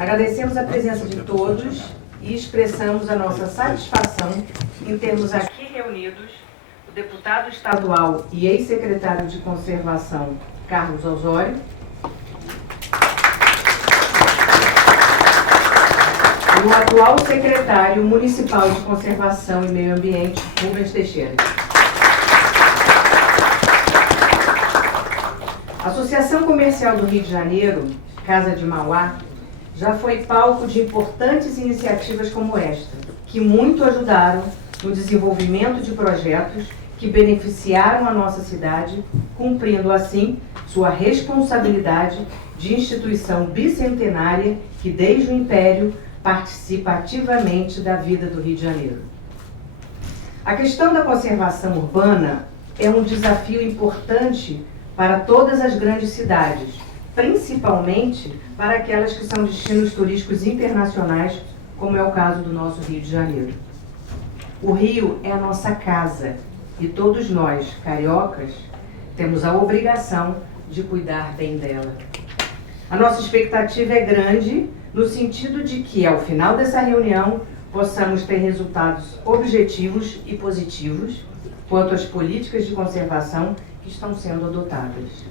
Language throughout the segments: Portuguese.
Agradecemos a presença de todos e expressamos a nossa satisfação em termos aqui reunidos o deputado estadual e ex-secretário de Conservação, Carlos Osório, e o atual secretário municipal de Conservação e Meio Ambiente, Rubens Teixeira. A Associação Comercial do Rio de Janeiro, Casa de Mauá, já foi palco de importantes iniciativas como esta, que muito ajudaram no desenvolvimento de projetos que beneficiaram a nossa cidade, cumprindo assim sua responsabilidade de instituição bicentenária que desde o Império participa ativamente da vida do Rio de Janeiro. A questão da conservação urbana é um desafio importante para todas as grandes cidades, principalmente para aquelas que são destinos turísticos internacionais, como é o caso do nosso Rio de Janeiro. O Rio é a nossa casa e todos nós, cariocas, temos a obrigação de cuidar bem dela. A nossa expectativa é grande no sentido de que, ao final dessa reunião, possamos ter resultados objetivos e positivos quanto às políticas de conservação que estão sendo adotadas.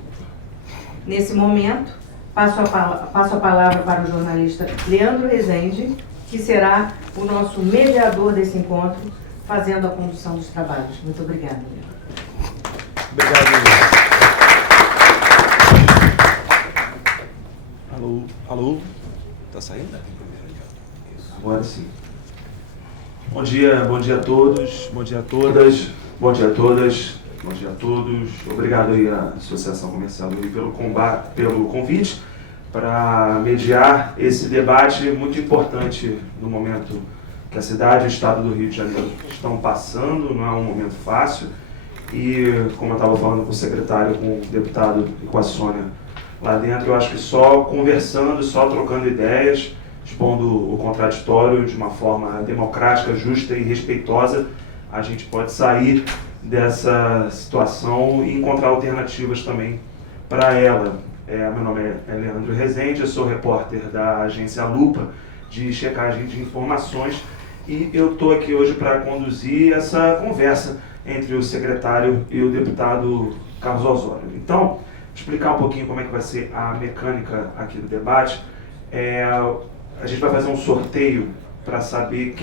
Nesse momento, passo a palavra para o jornalista Leandro Rezende, que será o nosso mediador desse encontro, fazendo a condução dos trabalhos. Muito obrigada, Leandro. Obrigado. Alô, alô? Tá saindo? Agora sim. Bom dia a todos, bom dia a todas, bom dia a todas, bom dia a todos. Obrigado aí à Associação Comercial do Rio pelo convite para mediar esse debate muito importante no momento que a cidade e o estado do Rio de Janeiro estão passando. Não é um momento fácil e, como eu estava falando com o secretário, com o deputado e com a Sônia lá dentro, eu acho que só conversando, só trocando ideias, expondo o contraditório de uma forma democrática, justa e respeitosa, a gente pode sair dessa situação e encontrar alternativas também para ela. Meu nome é Leandro Rezende, eu sou repórter da agência Lupa de checagem de informações e eu estou aqui hoje para conduzir essa conversa entre o secretário e o deputado Carlos Osório. Então, explicar um pouquinho como é que vai ser a mecânica aqui do debate. A gente vai fazer um sorteio para saber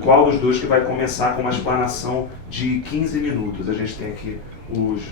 qual dos dois que vai começar com uma explanação de 15 minutos. A gente tem aqui os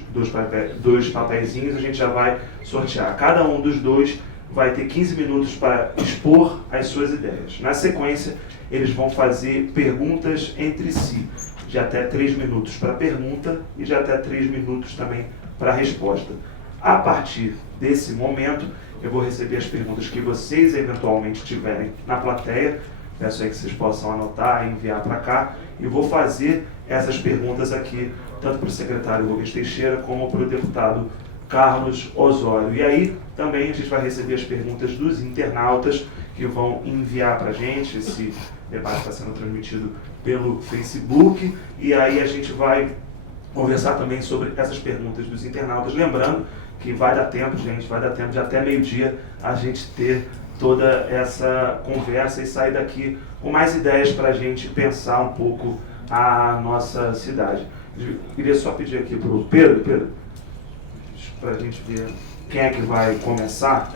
dois papeizinhos, a gente já vai sortear. Cada um dos dois vai ter 15 minutos para expor as suas ideias. Na sequência, eles vão fazer perguntas entre si, de até 3 minutos para pergunta e de até 3 minutos também para resposta. A partir desse momento, eu vou receber as perguntas que vocês eventualmente tiverem na plateia. Peço aí que vocês possam anotar e enviar para cá. E vou fazer essas perguntas aqui, tanto para o secretário Rubens Teixeira, como para o deputado Carlos Osório. E aí, também, a gente vai receber as perguntas dos internautas, que vão enviar para a gente. Esse debate está sendo transmitido pelo Facebook. E aí a gente vai conversar também sobre essas perguntas dos internautas. Lembrando que vai dar tempo, gente, vai dar tempo de até meio-dia a gente ter toda essa conversa e sair daqui com mais ideias para a gente pensar um pouco a nossa cidade. Eu queria só pedir aqui para o Pedro, para a gente ver quem é que vai começar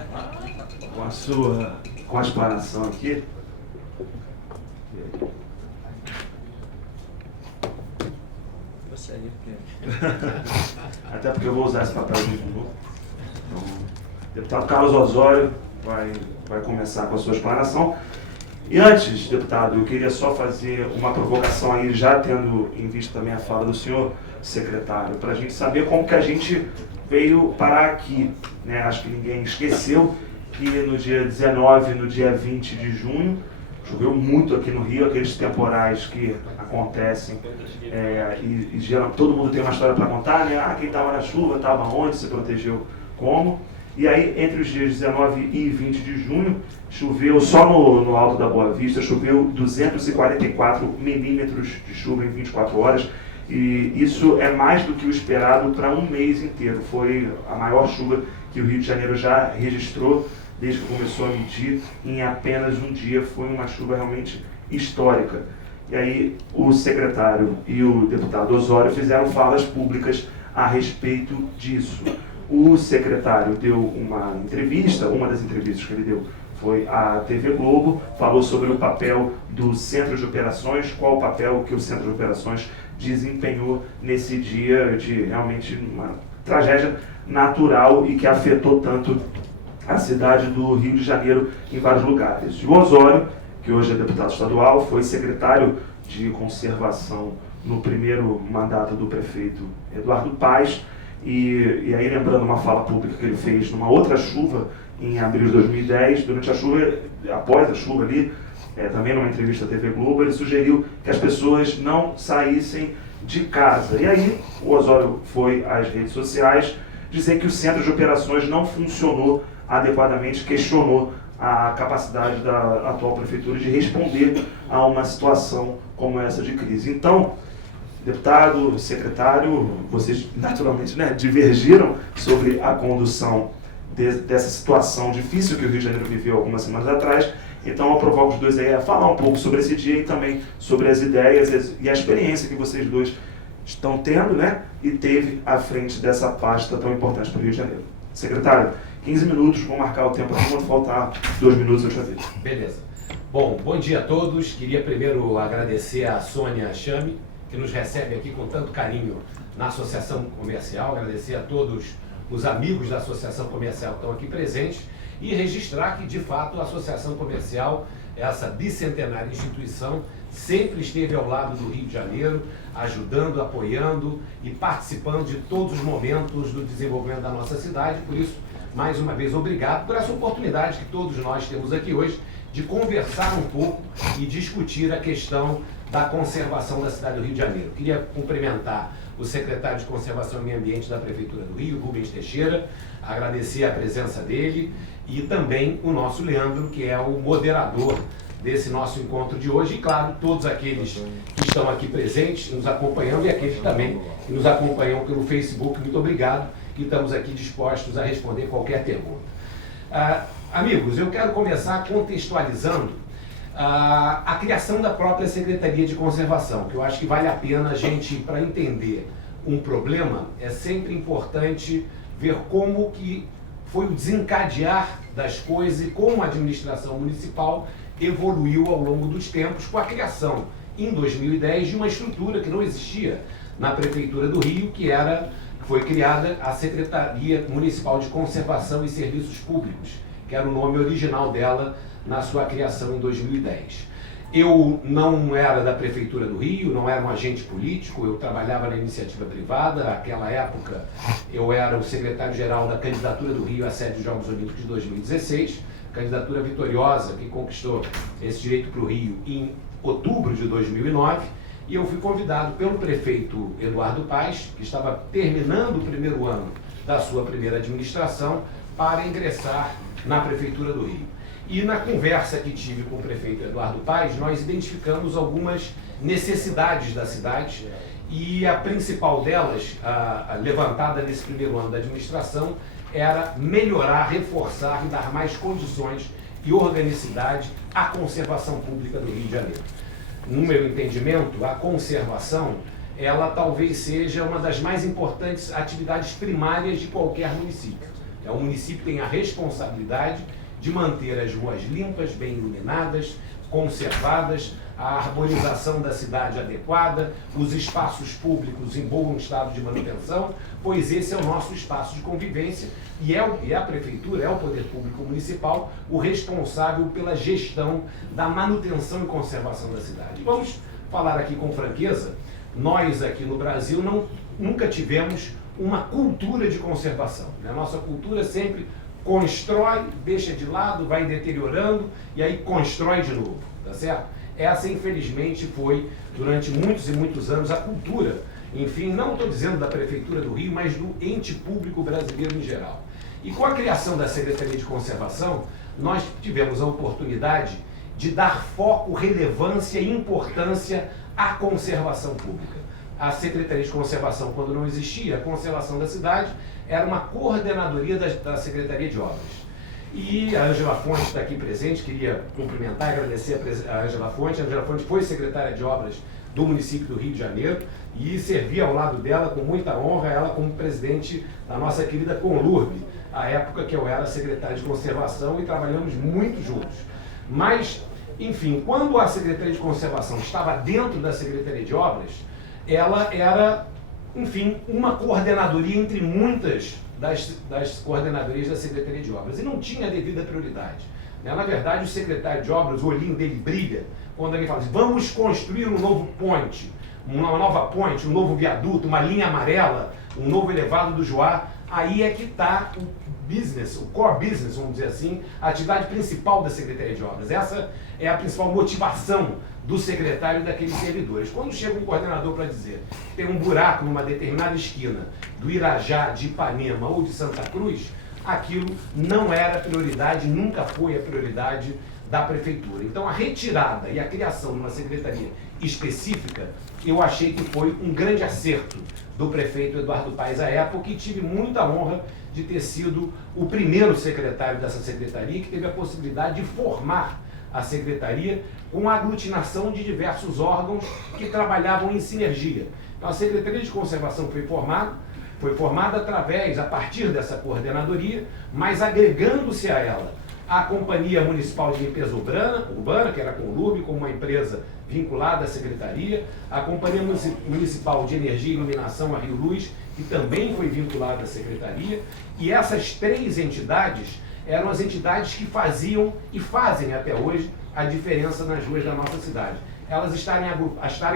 com a explanação aqui. Até porque eu vou usar esse papel de novo. Então, o deputado Carlos Osório vai começar com a sua explanação. E antes, deputado, eu queria só fazer uma provocação aí, já tendo em vista também a fala do senhor secretário, para a gente saber como que a gente veio parar aqui, né? Acho que ninguém esqueceu que no dia 19, no dia 20 de junho, choveu muito aqui no Rio, aqueles temporais que acontecem, e todo mundo tem uma história para contar, né? Quem estava na chuva, estava onde, se protegeu como. E aí, entre os dias 19 e 20 de junho, choveu, só no Alto da Boa Vista, choveu 244 milímetros de chuva em 24 horas. E isso é mais do que o esperado para um mês inteiro. Foi a maior chuva que o Rio de Janeiro já registrou desde que começou a medir, em apenas um dia. Foi uma chuva realmente histórica. E aí o secretário e o deputado Osório fizeram falas públicas a respeito disso. O secretário deu uma entrevista, uma das entrevistas que ele deu foi à TV Globo, falou sobre o papel do Centro de Operações, qual o papel que o Centro de Operações desempenhou nesse dia de realmente uma tragédia natural e que afetou tanto a cidade do Rio de Janeiro em vários lugares. E o Osório, que hoje é deputado estadual, foi secretário de conservação no primeiro mandato do prefeito Eduardo Paes, e aí lembrando uma fala pública que ele fez numa outra chuva em abril de 2010, durante a chuva, após a chuva ali, também numa entrevista à TV Globo, ele sugeriu que as pessoas não saíssem de casa. E aí o Osório foi às redes sociais dizer que o Centro de Operações não funcionou adequadamente, questionou a capacidade da atual prefeitura de responder a uma situação como essa de crise. Então, deputado, secretário, vocês naturalmente, né, divergiram sobre a condução dessa situação difícil que o Rio de Janeiro viveu algumas semanas atrás. Então eu provoco os dois aí a falar um pouco sobre esse dia e também sobre as ideias e a experiência que vocês dois estão tendo, né, e teve à frente dessa pasta tão importante para o Rio de Janeiro. Secretário, 15 minutos, vou marcar o tempo aqui, quando faltar 2 minutos eu te aviso. Beleza. Bom dia a todos. Queria primeiro agradecer a Sônia Chame, que nos recebe aqui com tanto carinho na Associação Comercial, agradecer a todos os amigos da Associação Comercial que estão aqui presentes e registrar que, de fato, a Associação Comercial, essa bicentenária instituição, sempre esteve ao lado do Rio de Janeiro, ajudando, apoiando e participando de todos os momentos do desenvolvimento da nossa cidade. Por isso, mais uma vez, obrigado por essa oportunidade que todos nós temos aqui hoje de conversar um pouco e discutir a questão da conservação da cidade do Rio de Janeiro. Queria cumprimentar o secretário de Conservação e Meio Ambiente da Prefeitura do Rio, Rubens Teixeira, agradecer a presença dele e também o nosso Leandro, que é o moderador desse nosso encontro de hoje, e claro, todos aqueles que estão aqui presentes, nos acompanhando, e aqueles também que nos acompanham pelo Facebook. Muito obrigado, e estamos aqui dispostos a responder qualquer pergunta. Amigos, eu quero começar contextualizando a criação da própria Secretaria de Conservação, que eu acho que vale a pena a gente, para entender um problema, é sempre importante ver como que foi o desencadear das coisas e como a administração municipal evoluiu ao longo dos tempos com a criação, em 2010, de uma estrutura que não existia na Prefeitura do Rio, que foi criada a Secretaria Municipal de Conservação e Serviços Públicos, que era o nome original dela na sua criação em 2010. Eu não era da Prefeitura do Rio, não era um agente político, eu trabalhava na iniciativa privada. Naquela época, eu era o secretário-geral da candidatura do Rio à sede dos Jogos Olímpicos de 2016, candidatura vitoriosa que conquistou esse direito para o Rio em outubro de 2009, e eu fui convidado pelo prefeito Eduardo Paes, que estava terminando o primeiro ano da sua primeira administração, para ingressar na Prefeitura do Rio. E na conversa que tive com o prefeito Eduardo Paes, nós identificamos algumas necessidades da cidade, e a principal delas, levantada nesse primeiro ano da administração, era melhorar, reforçar e dar mais condições e organicidade à conservação pública do Rio de Janeiro. No meu entendimento, a conservação, ela talvez seja uma das mais importantes atividades primárias de qualquer município. O município tem a responsabilidade de manter as ruas limpas, bem iluminadas, conservadas, a arborização da cidade adequada, os espaços públicos em bom estado de manutenção, pois esse é o nosso espaço de convivência e a Prefeitura, é o Poder Público Municipal, o responsável pela gestão da manutenção e conservação da cidade. Vamos falar aqui com franqueza, nós aqui no Brasil nunca tivemos uma cultura de conservação. A nossa cultura sempre constrói, deixa de lado, vai deteriorando e aí constrói de novo, tá certo? Essa, infelizmente, foi, durante muitos e muitos anos, a cultura, enfim, não estou dizendo da Prefeitura do Rio, mas do ente público brasileiro em geral. E com a criação da Secretaria de Conservação, nós tivemos a oportunidade de dar foco, relevância e importância à conservação pública. A Secretaria de Conservação, quando não existia, a conservação da cidade era uma coordenadoria da Secretaria de Obras. E a Ângela Fonte está aqui presente, queria cumprimentar e agradecer a Ângela Fonte. A Ângela Fonte foi secretária de obras do município do Rio de Janeiro e servia ao lado dela com muita honra, ela como presidente da nossa querida Conlurb, à época que eu era secretário de conservação, e trabalhamos muito juntos. Mas, enfim, quando a Secretaria de Conservação estava dentro da Secretaria de Obras, ela era, enfim, uma coordenadoria entre muitas das coordenadorias da Secretaria de Obras, e não tinha a devida prioridade. Na verdade, o secretário de Obras, o olhinho dele brilha quando ele fala assim: vamos construir um novo ponte, uma nova ponte, um novo viaduto, uma linha amarela, um novo elevado do Joá. Aí é que está o business, o core business, vamos dizer assim, a atividade principal da Secretaria de Obras. Essa é a principal motivação do secretário e daqueles servidores. Quando chega um coordenador para dizer que tem um buraco numa determinada esquina do Irajá, de Ipanema ou de Santa Cruz, aquilo não era prioridade, nunca foi a prioridade da prefeitura. Então a retirada e a criação de uma secretaria específica, eu achei que foi um grande acerto do prefeito Eduardo Paes à época, e tive muita honra de ter sido o primeiro secretário dessa secretaria que teve a possibilidade de formar a secretaria com a aglutinação de diversos órgãos que trabalhavam em sinergia. Então a Secretaria de Conservação foi formada a partir dessa coordenadoria, mas agregando-se a ela a Companhia Municipal de Limpeza Urbana, que era a Conlurb, como uma empresa vinculada à Secretaria, a Companhia Municipal de Energia e Iluminação, a Rio Luz, que também foi vinculada à Secretaria, e essas três entidades eram as entidades que faziam e fazem até hoje a diferença nas ruas da nossa cidade. Elas estarem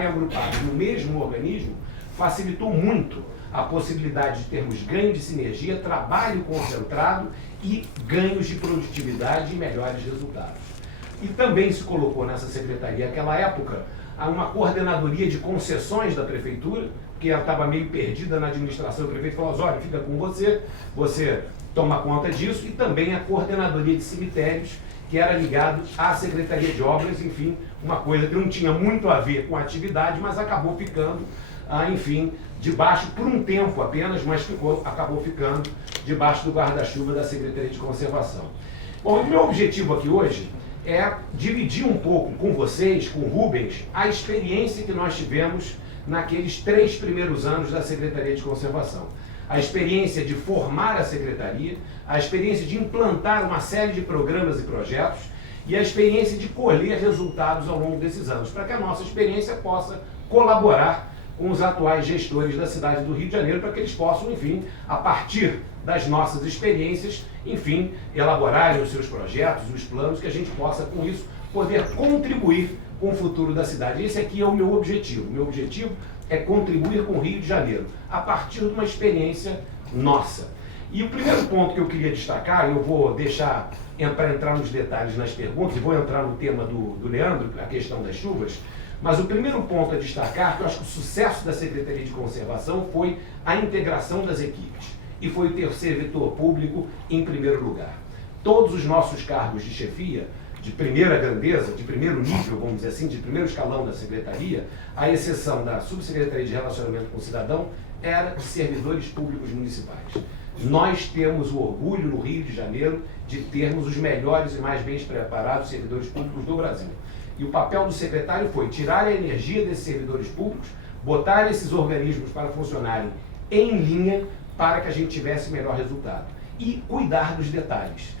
agrupadas no mesmo organismo facilitou muito a possibilidade de termos ganho de sinergia, trabalho concentrado e ganhos de produtividade e melhores resultados. E também se colocou nessa secretaria, naquela época, uma coordenadoria de concessões da prefeitura, que ela estava meio perdida na administração. O prefeito falou: olha, fica com você toma conta disso, e também a coordenadoria de cemitérios, que era ligado à Secretaria de Obras, enfim, uma coisa que não tinha muito a ver com a atividade, mas acabou ficando, enfim, debaixo, por um tempo apenas, mas acabou ficando debaixo do guarda-chuva da Secretaria de Conservação. Bom, o meu objetivo aqui hoje é dividir um pouco com vocês, com o Rubens, a experiência que nós tivemos naqueles 3 primeiros anos da Secretaria de Conservação. A experiência de formar a Secretaria, a experiência de implantar uma série de programas e projetos e a experiência de colher resultados ao longo desses anos, para que a nossa experiência possa colaborar com os atuais gestores da cidade do Rio de Janeiro, para que eles possam, enfim, a partir das nossas experiências, enfim, elaborarem os seus projetos, os planos, que a gente possa, com isso, poder contribuir com o futuro da cidade. Esse aqui é o meu objetivo. O meu objetivo é contribuir com o Rio de Janeiro, a partir de uma experiência nossa. E o primeiro ponto que eu queria destacar, eu vou deixar para entrar nos detalhes nas perguntas, e vou entrar no tema do Leandro, a questão das chuvas, mas o primeiro ponto a destacar, que eu acho que o sucesso da Secretaria de Conservação foi a integração das equipes, e foi ter servidor público em primeiro lugar. Todos os nossos cargos de chefia, de primeira grandeza, de primeiro nível, vamos dizer assim, de primeiro escalão da Secretaria, à exceção da Subsecretaria de Relacionamento com o Cidadão, era de servidores públicos municipais. Nós temos o orgulho no Rio de Janeiro de termos os melhores e mais bem preparados servidores públicos do Brasil. E o papel do secretário foi tirar a energia desses servidores públicos, botar esses organismos para funcionarem em linha para que a gente tivesse melhor resultado. E cuidar dos detalhes.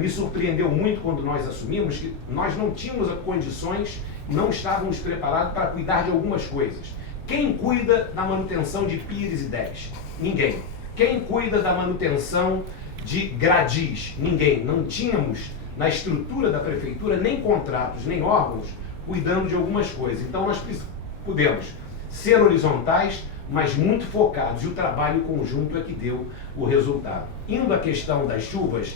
Me surpreendeu muito quando nós assumimos que nós não tínhamos condições, não estávamos preparados para cuidar de algumas coisas. Quem cuida da manutenção de pires e decks? Ninguém. Quem cuida da manutenção de gradis? Ninguém. Não tínhamos na estrutura da prefeitura nem contratos, nem órgãos cuidando de algumas coisas. Então nós pudemos ser horizontais, mas muito focados, e o trabalho conjunto é que deu o resultado. Indo à questão das chuvas,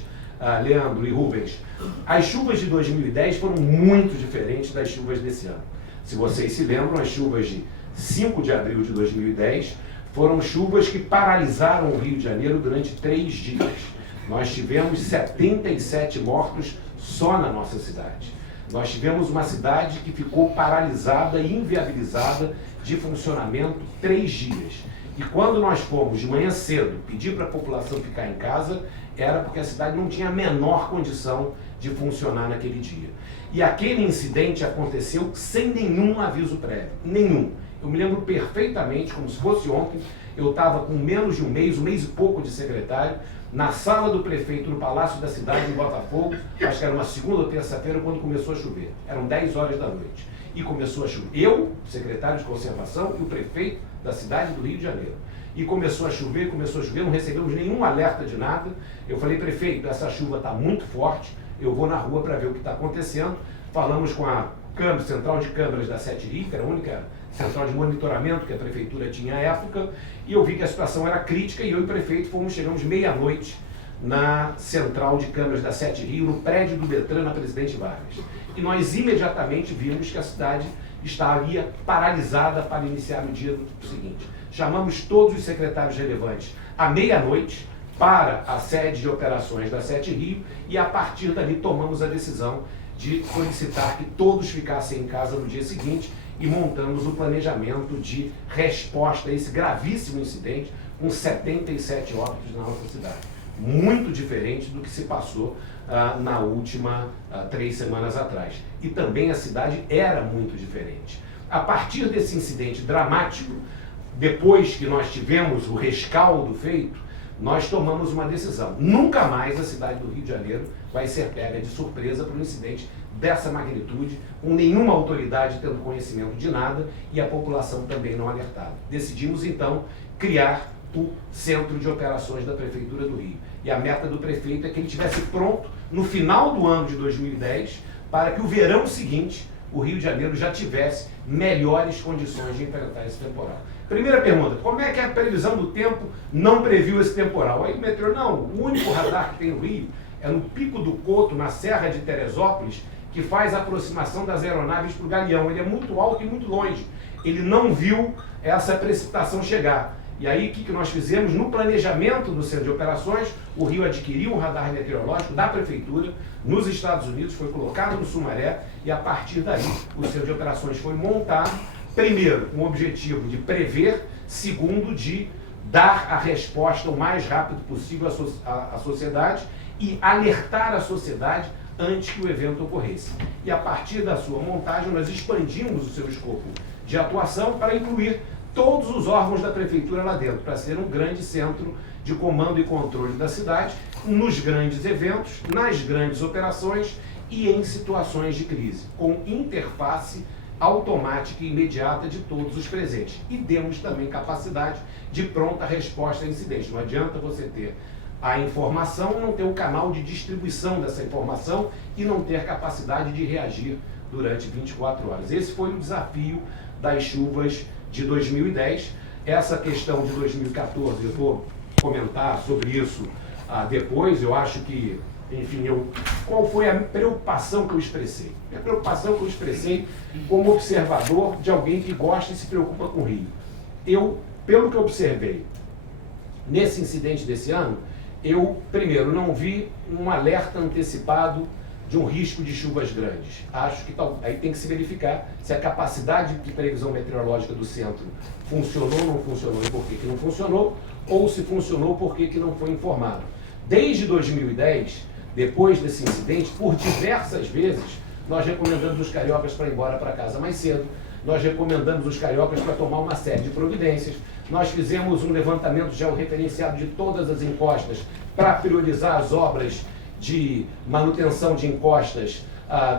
Leandro e Rubens, as chuvas de 2010 foram muito diferentes das chuvas desse ano. Se vocês se lembram, as chuvas de 5 de abril de 2010 foram chuvas que paralisaram o Rio de Janeiro durante 3 dias. Nós tivemos 77 mortos só na nossa cidade. Nós tivemos uma cidade que ficou paralisada e inviabilizada de funcionamento 3 dias. E quando nós fomos de manhã cedo pedir para a população ficar em casa, era porque a cidade não tinha a menor condição de funcionar naquele dia. E aquele incidente aconteceu sem nenhum aviso prévio, nenhum. Eu me lembro perfeitamente, como se fosse ontem, eu estava com menos de um mês e pouco de secretário, na sala do prefeito, no Palácio da Cidade, em Botafogo, acho que era uma segunda ou terça-feira, quando começou a chover. Eram 10 horas da noite. E começou a chover. Eu, secretário de Conservação, e o prefeito da cidade do Rio de Janeiro. E começou a chover, não recebemos nenhum alerta de nada. Eu falei, prefeito, essa chuva está muito forte, eu vou na rua para ver o que está acontecendo. Falamos com a central de câmeras da Sete Rio, que era a única central de monitoramento que a prefeitura tinha à época, e eu vi que a situação era crítica, e eu e o prefeito chegamos meia-noite na central de câmeras da Sete Rio, no prédio do Detran, na Presidente Vargas. E nós imediatamente vimos que a cidade estaria paralisada para iniciar o dia seguinte. Chamamos todos os secretários relevantes à meia-noite para a sede de operações da Sete Rio, e a partir dali tomamos a decisão de solicitar que todos ficassem em casa no dia seguinte, e montamos o planejamento de resposta a esse gravíssimo incidente, com 77 óbitos na nossa cidade. Muito diferente do que se passou na última 3 semanas atrás. E também a cidade era muito diferente. A partir desse incidente dramático, depois que nós tivemos o rescaldo feito, nós tomamos uma decisão. Nunca mais a cidade do Rio de Janeiro vai ser pega de surpresa por um incidente dessa magnitude, com nenhuma autoridade tendo conhecimento de nada e a população também não alertada. Decidimos, então, criar o Centro de Operações da Prefeitura do Rio. E a meta do prefeito é que ele estivesse pronto no final do ano de 2010, para que o verão seguinte, o Rio de Janeiro já tivesse melhores condições de enfrentar esse temporal. Primeira pergunta, como é que a previsão do tempo não previu esse temporal? Aí o meteorólogo, não, o único radar que tem no Rio é no Pico do Couto, na Serra de Teresópolis, que faz a aproximação das aeronaves para o Galeão. Ele é muito alto e muito longe. Ele não viu essa precipitação chegar. E aí, o que nós fizemos? No planejamento do Centro de Operações, o Rio adquiriu um radar meteorológico da Prefeitura, nos Estados Unidos, foi colocado no Sumaré, e a partir daí, o Centro de Operações foi montado, primeiro, com o objetivo de prever, segundo, de dar a resposta o mais rápido possível à sociedade e alertar a sociedade antes que o evento ocorresse. E a partir da sua montagem, nós expandimos o seu escopo de atuação para incluir todos os órgãos da prefeitura lá dentro, para ser um grande centro de comando e controle da cidade, nos grandes eventos, nas grandes operações e em situações de crise, com interface automática e imediata de todos os presentes. E demos também capacidade de pronta resposta a incidentes. Não adianta você ter a informação e não ter o canal de distribuição dessa informação e não ter capacidade de reagir durante 24 horas. Esse foi o desafio das chuvas de 2010. Essa questão de 2014, eu vou comentar sobre isso depois. Eu acho que, enfim, qual foi a preocupação que eu expressei? A preocupação que eu expressei como observador de alguém que gosta e se preocupa com o Rio. Eu, pelo que eu observei nesse incidente desse ano, eu, primeiro, não vi um alerta antecipado de um risco de chuvas grandes. Acho que aí tem que se verificar se a capacidade de previsão meteorológica do centro funcionou ou não funcionou e por que não funcionou, ou se funcionou por que não foi informado. Desde 2010, depois desse incidente, por diversas vezes, nós recomendamos os cariocas para ir embora para casa mais cedo, nós recomendamos os cariocas para tomar uma série de providências, nós fizemos um levantamento georreferenciado de todas as encostas para priorizar as obras de manutenção de encostas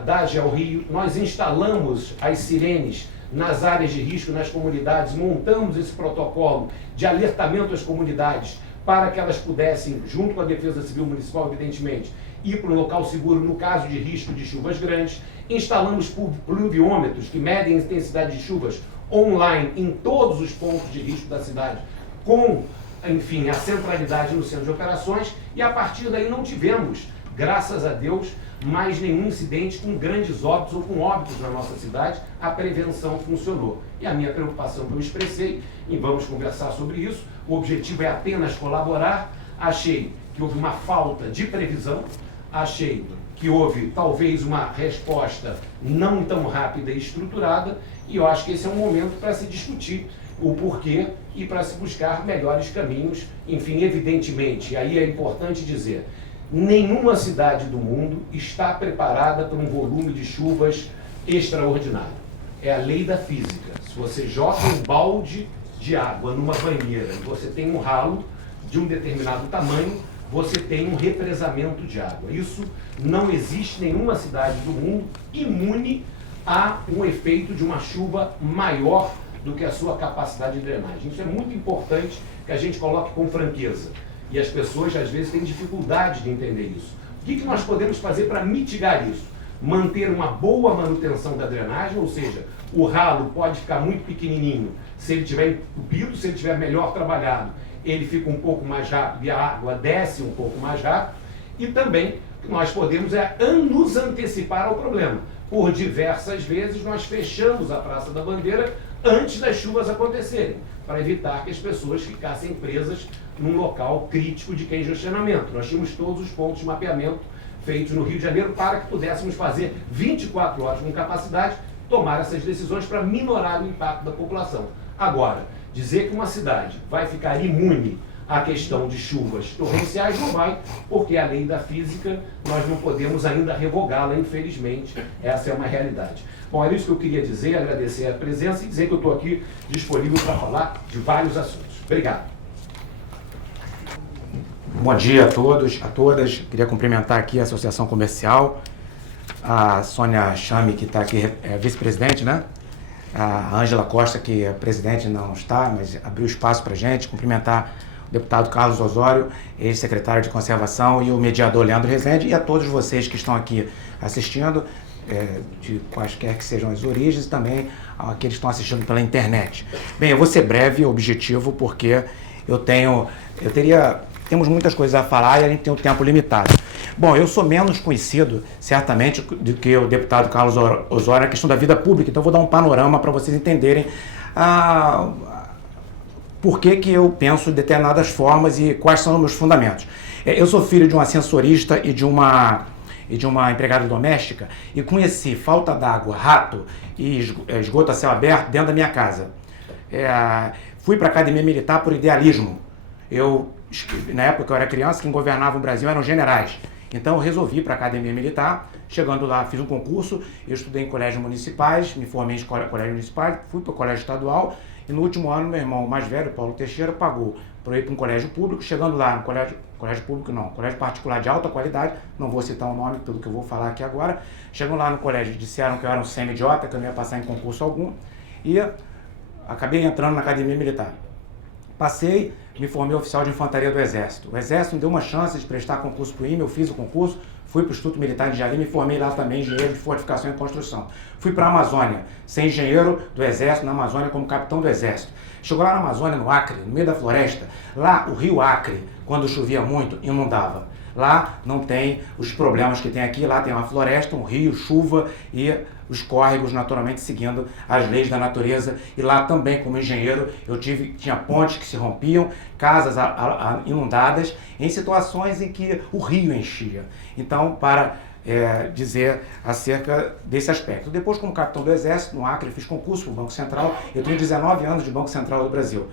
da GeoRio. Nós instalamos as sirenes nas áreas de risco, nas comunidades, montamos esse protocolo de alertamento às comunidades para que elas pudessem, junto com a Defesa Civil Municipal, evidentemente, ir para um local seguro no caso de risco de chuvas grandes. Instalamos pluviômetros que medem a intensidade de chuvas online em todos os pontos de risco da cidade, com, enfim, a centralidade no centro de operações, e a partir daí não tivemos, graças a Deus, mais nenhum incidente com grandes óbitos ou com óbitos na nossa cidade. A prevenção funcionou. E a minha preocupação que eu expressei, e vamos conversar sobre isso, o objetivo é apenas colaborar. Achei que houve uma falta de previsão, achei que houve talvez uma resposta não tão rápida e estruturada, e eu acho que esse é um momento para se discutir o porquê e para se buscar melhores caminhos. Enfim, evidentemente, aí é importante dizer, nenhuma cidade do mundo está preparada para um volume de chuvas extraordinário. É a lei da física. Se você joga um balde de água numa banheira e você tem um ralo de um determinado tamanho, você tem um represamento de água. Isso não existe nenhuma cidade do mundo imune a um efeito de uma chuva maior do que a sua capacidade de drenagem. Isso é muito importante que a gente coloque com franqueza. E as pessoas, às vezes, têm dificuldade de entender isso. O que nós podemos fazer para mitigar isso? Manter uma boa manutenção da drenagem, ou seja, o ralo pode ficar muito pequenininho. Se ele estiver entupido, se ele estiver melhor trabalhado, ele fica um pouco mais rápido e a água desce um pouco mais rápido. E também o que nós podemos é nos antecipar ao problema. Por diversas vezes nós fechamos a Praça da Bandeira antes das chuvas acontecerem, para evitar que as pessoas ficassem presas num local crítico de congestionamento. Nós tínhamos todos os pontos de mapeamento feitos no Rio de Janeiro para que pudéssemos fazer 24 horas com capacidade, tomar essas decisões para minorar o impacto da população. Agora, dizer que uma cidade vai ficar imune à questão de chuvas torrenciais não vai, porque a lei da física nós não podemos ainda revogá-la, infelizmente. Essa é uma realidade. Bom, era isso que eu queria dizer, agradecer a presença e dizer que eu estou aqui disponível para falar de vários assuntos. Obrigado. Bom dia a todos, a todas. Queria cumprimentar aqui a Associação Comercial, a Sônia Chame, que está aqui, é vice-presidente, né? A Ângela Costa, que é presidente, não está, mas abriu espaço para a gente. Cumprimentar o deputado Carlos Osório, ex-secretário de Conservação, e o mediador Leandro Rezende, e a todos vocês que estão aqui assistindo, de quaisquer que sejam as origens, e também aqueles que estão assistindo pela internet. Bem, eu vou ser breve e objetivo, porque temos muitas coisas a falar e a gente tem um tempo limitado. Bom, eu sou menos conhecido, certamente, do que o deputado Carlos Osório na questão da vida pública, então eu vou dar um panorama para vocês entenderem por que eu penso de determinadas formas e quais são os meus fundamentos. Eu sou filho de um ascensorista e de uma empregada doméstica e conheci falta d'água, rato e esgoto a céu aberto dentro da minha casa. Fui para a academia militar por idealismo. Na época que eu era criança, quem governava o Brasil eram generais. Então eu resolvi ir para a academia militar. Chegando lá, fiz um concurso, eu estudei em colégios municipais, me formei em colégios municipais, fui para o colégio estadual e no último ano meu irmão mais velho, Paulo Teixeira, pagou para eu ir para um colégio público. Chegando lá no colégio público não, colégio particular de alta qualidade, não vou citar o nome pelo que eu vou falar aqui agora. Chegando lá no colégio, disseram que eu era um semi-idiota, que eu não ia passar em concurso algum e acabei entrando na academia militar. Passei, me formei oficial de infantaria do Exército. O Exército me deu uma chance de prestar concurso para o IME, eu fiz o concurso, fui para o Instituto Militar de Jari, me formei lá também, engenheiro de fortificação e construção. Fui para a Amazônia, ser engenheiro do Exército na Amazônia como capitão do Exército. Chegou lá na Amazônia, no Acre, no meio da floresta, lá o rio Acre, quando chovia muito, inundava. Lá não tem os problemas que tem aqui, lá tem uma floresta, um rio, chuva e os córregos naturalmente seguindo as leis da natureza. E lá também, como engenheiro, tinha pontes que se rompiam, casas inundadas, em situações em que o rio enchia. Então, para dizer acerca desse aspecto. Depois, como capitão do Exército, no Acre, fiz concurso para o Banco Central. Eu tenho 19 anos de Banco Central do Brasil.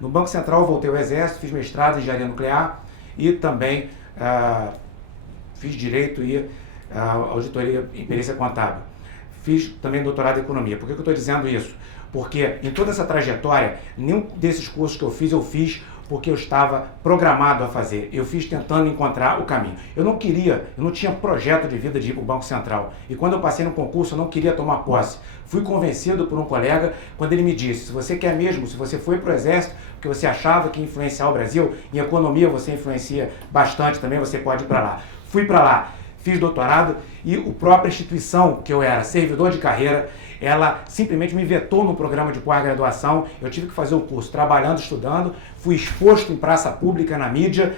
No Banco Central, voltei ao Exército, fiz mestrado em engenharia nuclear e também fiz Direito e Auditoria e Perícia Contábil. Fiz também doutorado em Economia. Por que eu estou dizendo isso? Porque em toda essa trajetória, nenhum desses cursos que eu fiz porque eu estava programado a fazer. Eu fiz tentando encontrar o caminho. Eu não tinha projeto de vida de ir para o Banco Central. E quando eu passei no concurso, eu não queria tomar posse. Fui convencido por um colega quando ele me disse, se você quer mesmo, se você foi para o Exército, porque você achava que ia influenciar o Brasil, em economia você influencia bastante também, você pode ir para lá. Fui para lá, fiz doutorado e a própria instituição que eu era servidor de carreira, ela simplesmente me vetou no programa de pós-graduação. Eu tive que fazer o curso trabalhando, estudando, fui exposto em praça pública, na mídia,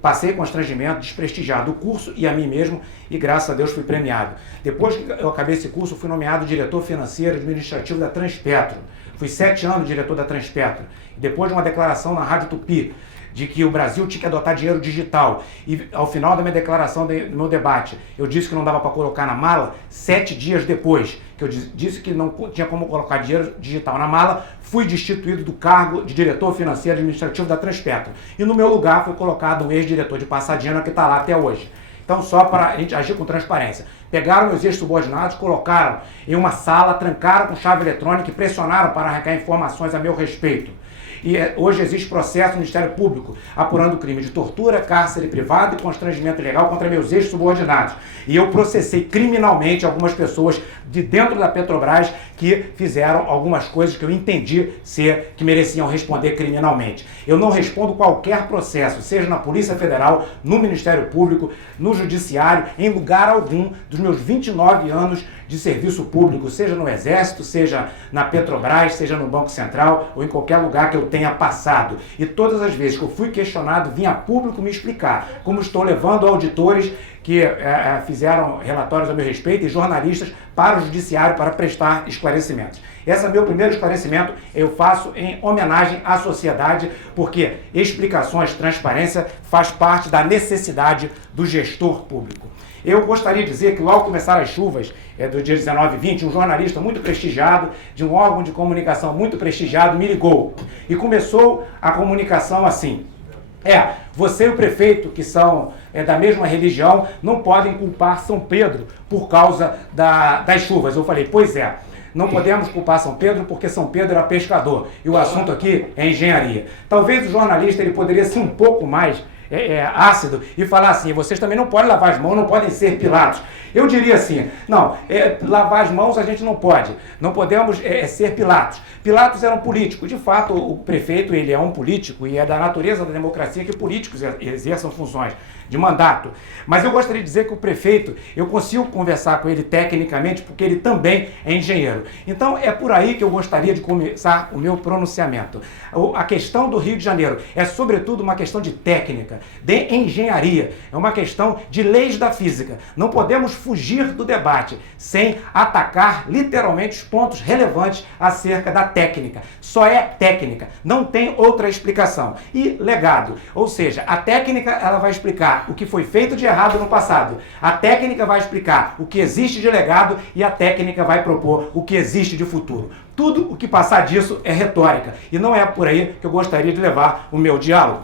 passei constrangimento, desprestigiado o curso e a mim mesmo, e graças a Deus fui premiado. Depois que eu acabei esse curso, fui nomeado diretor financeiro administrativo da Transpetro. Fui 7 anos diretor da Transpetro. Depois de uma declaração na Rádio Tupi, de que o Brasil tinha que adotar dinheiro digital. E ao final da minha declaração, do meu debate, eu disse que não dava para colocar na mala. 7 dias depois que eu disse que não tinha como colocar dinheiro digital na mala, fui destituído do cargo de diretor financeiro administrativo da Transpetro. E no meu lugar foi colocado um ex-diretor de Passadina que está lá até hoje. Então, só para a gente agir com transparência. Pegaram meus ex-subordinados, colocaram em uma sala, trancaram com chave eletrônica e pressionaram para arrancar informações a meu respeito. E hoje existe processo no Ministério Público apurando crime de tortura, cárcere privado e constrangimento ilegal contra meus ex-subordinados. E eu processei criminalmente algumas pessoas de dentro da Petrobras que fizeram algumas coisas que eu entendi que mereciam responder criminalmente. Eu não respondo qualquer processo, seja na Polícia Federal, no Ministério Público, no Judiciário, em lugar algum dos meus 29 anos de serviço público, seja no Exército, seja na Petrobras, seja no Banco Central ou em qualquer lugar que eu tenha passado. E todas as vezes que eu fui questionado, vim a público me explicar como estou levando auditores que fizeram relatórios a meu respeito e jornalistas para o Judiciário para prestar esclarecimentos. Esse é meu primeiro esclarecimento, eu faço em homenagem à sociedade, porque explicações, transparência faz parte da necessidade do gestor público. Eu gostaria de dizer que logo começaram as chuvas do dia 19 e 20, um jornalista muito prestigiado, de um órgão de comunicação muito prestigiado, me ligou. E começou a comunicação assim: você e o prefeito, que são da mesma religião, não podem culpar São Pedro por causa das chuvas. Eu falei, pois é. Não podemos culpar São Pedro porque São Pedro era pescador e o assunto aqui é engenharia. Talvez o jornalista ele poderia ser um pouco mais ácido e falar assim: vocês também não podem lavar as mãos, não podem ser Pilatos. Eu diria assim: não, lavar as mãos a gente não pode, não podemos ser Pilatos. Pilatos era um político, de fato o prefeito ele é um político e é da natureza da democracia que políticos exerçam funções de mandato. Mas eu gostaria de dizer que o prefeito, eu consigo conversar com ele tecnicamente porque ele também é engenheiro. Então é por aí que eu gostaria de começar o meu pronunciamento. A questão do Rio de Janeiro é sobretudo uma questão de técnica, de engenharia, é uma questão de leis da física. Não podemos fugir do debate sem atacar literalmente os pontos relevantes acerca da técnica. Só é técnica, não tem outra explicação. E legado, ou seja, a técnica ela vai explicar o que foi feito de errado no passado. A técnica vai explicar o que existe de legado e a técnica vai propor o que existe de futuro. Tudo o que passar disso é retórica. E não é por aí que eu gostaria de levar o meu diálogo.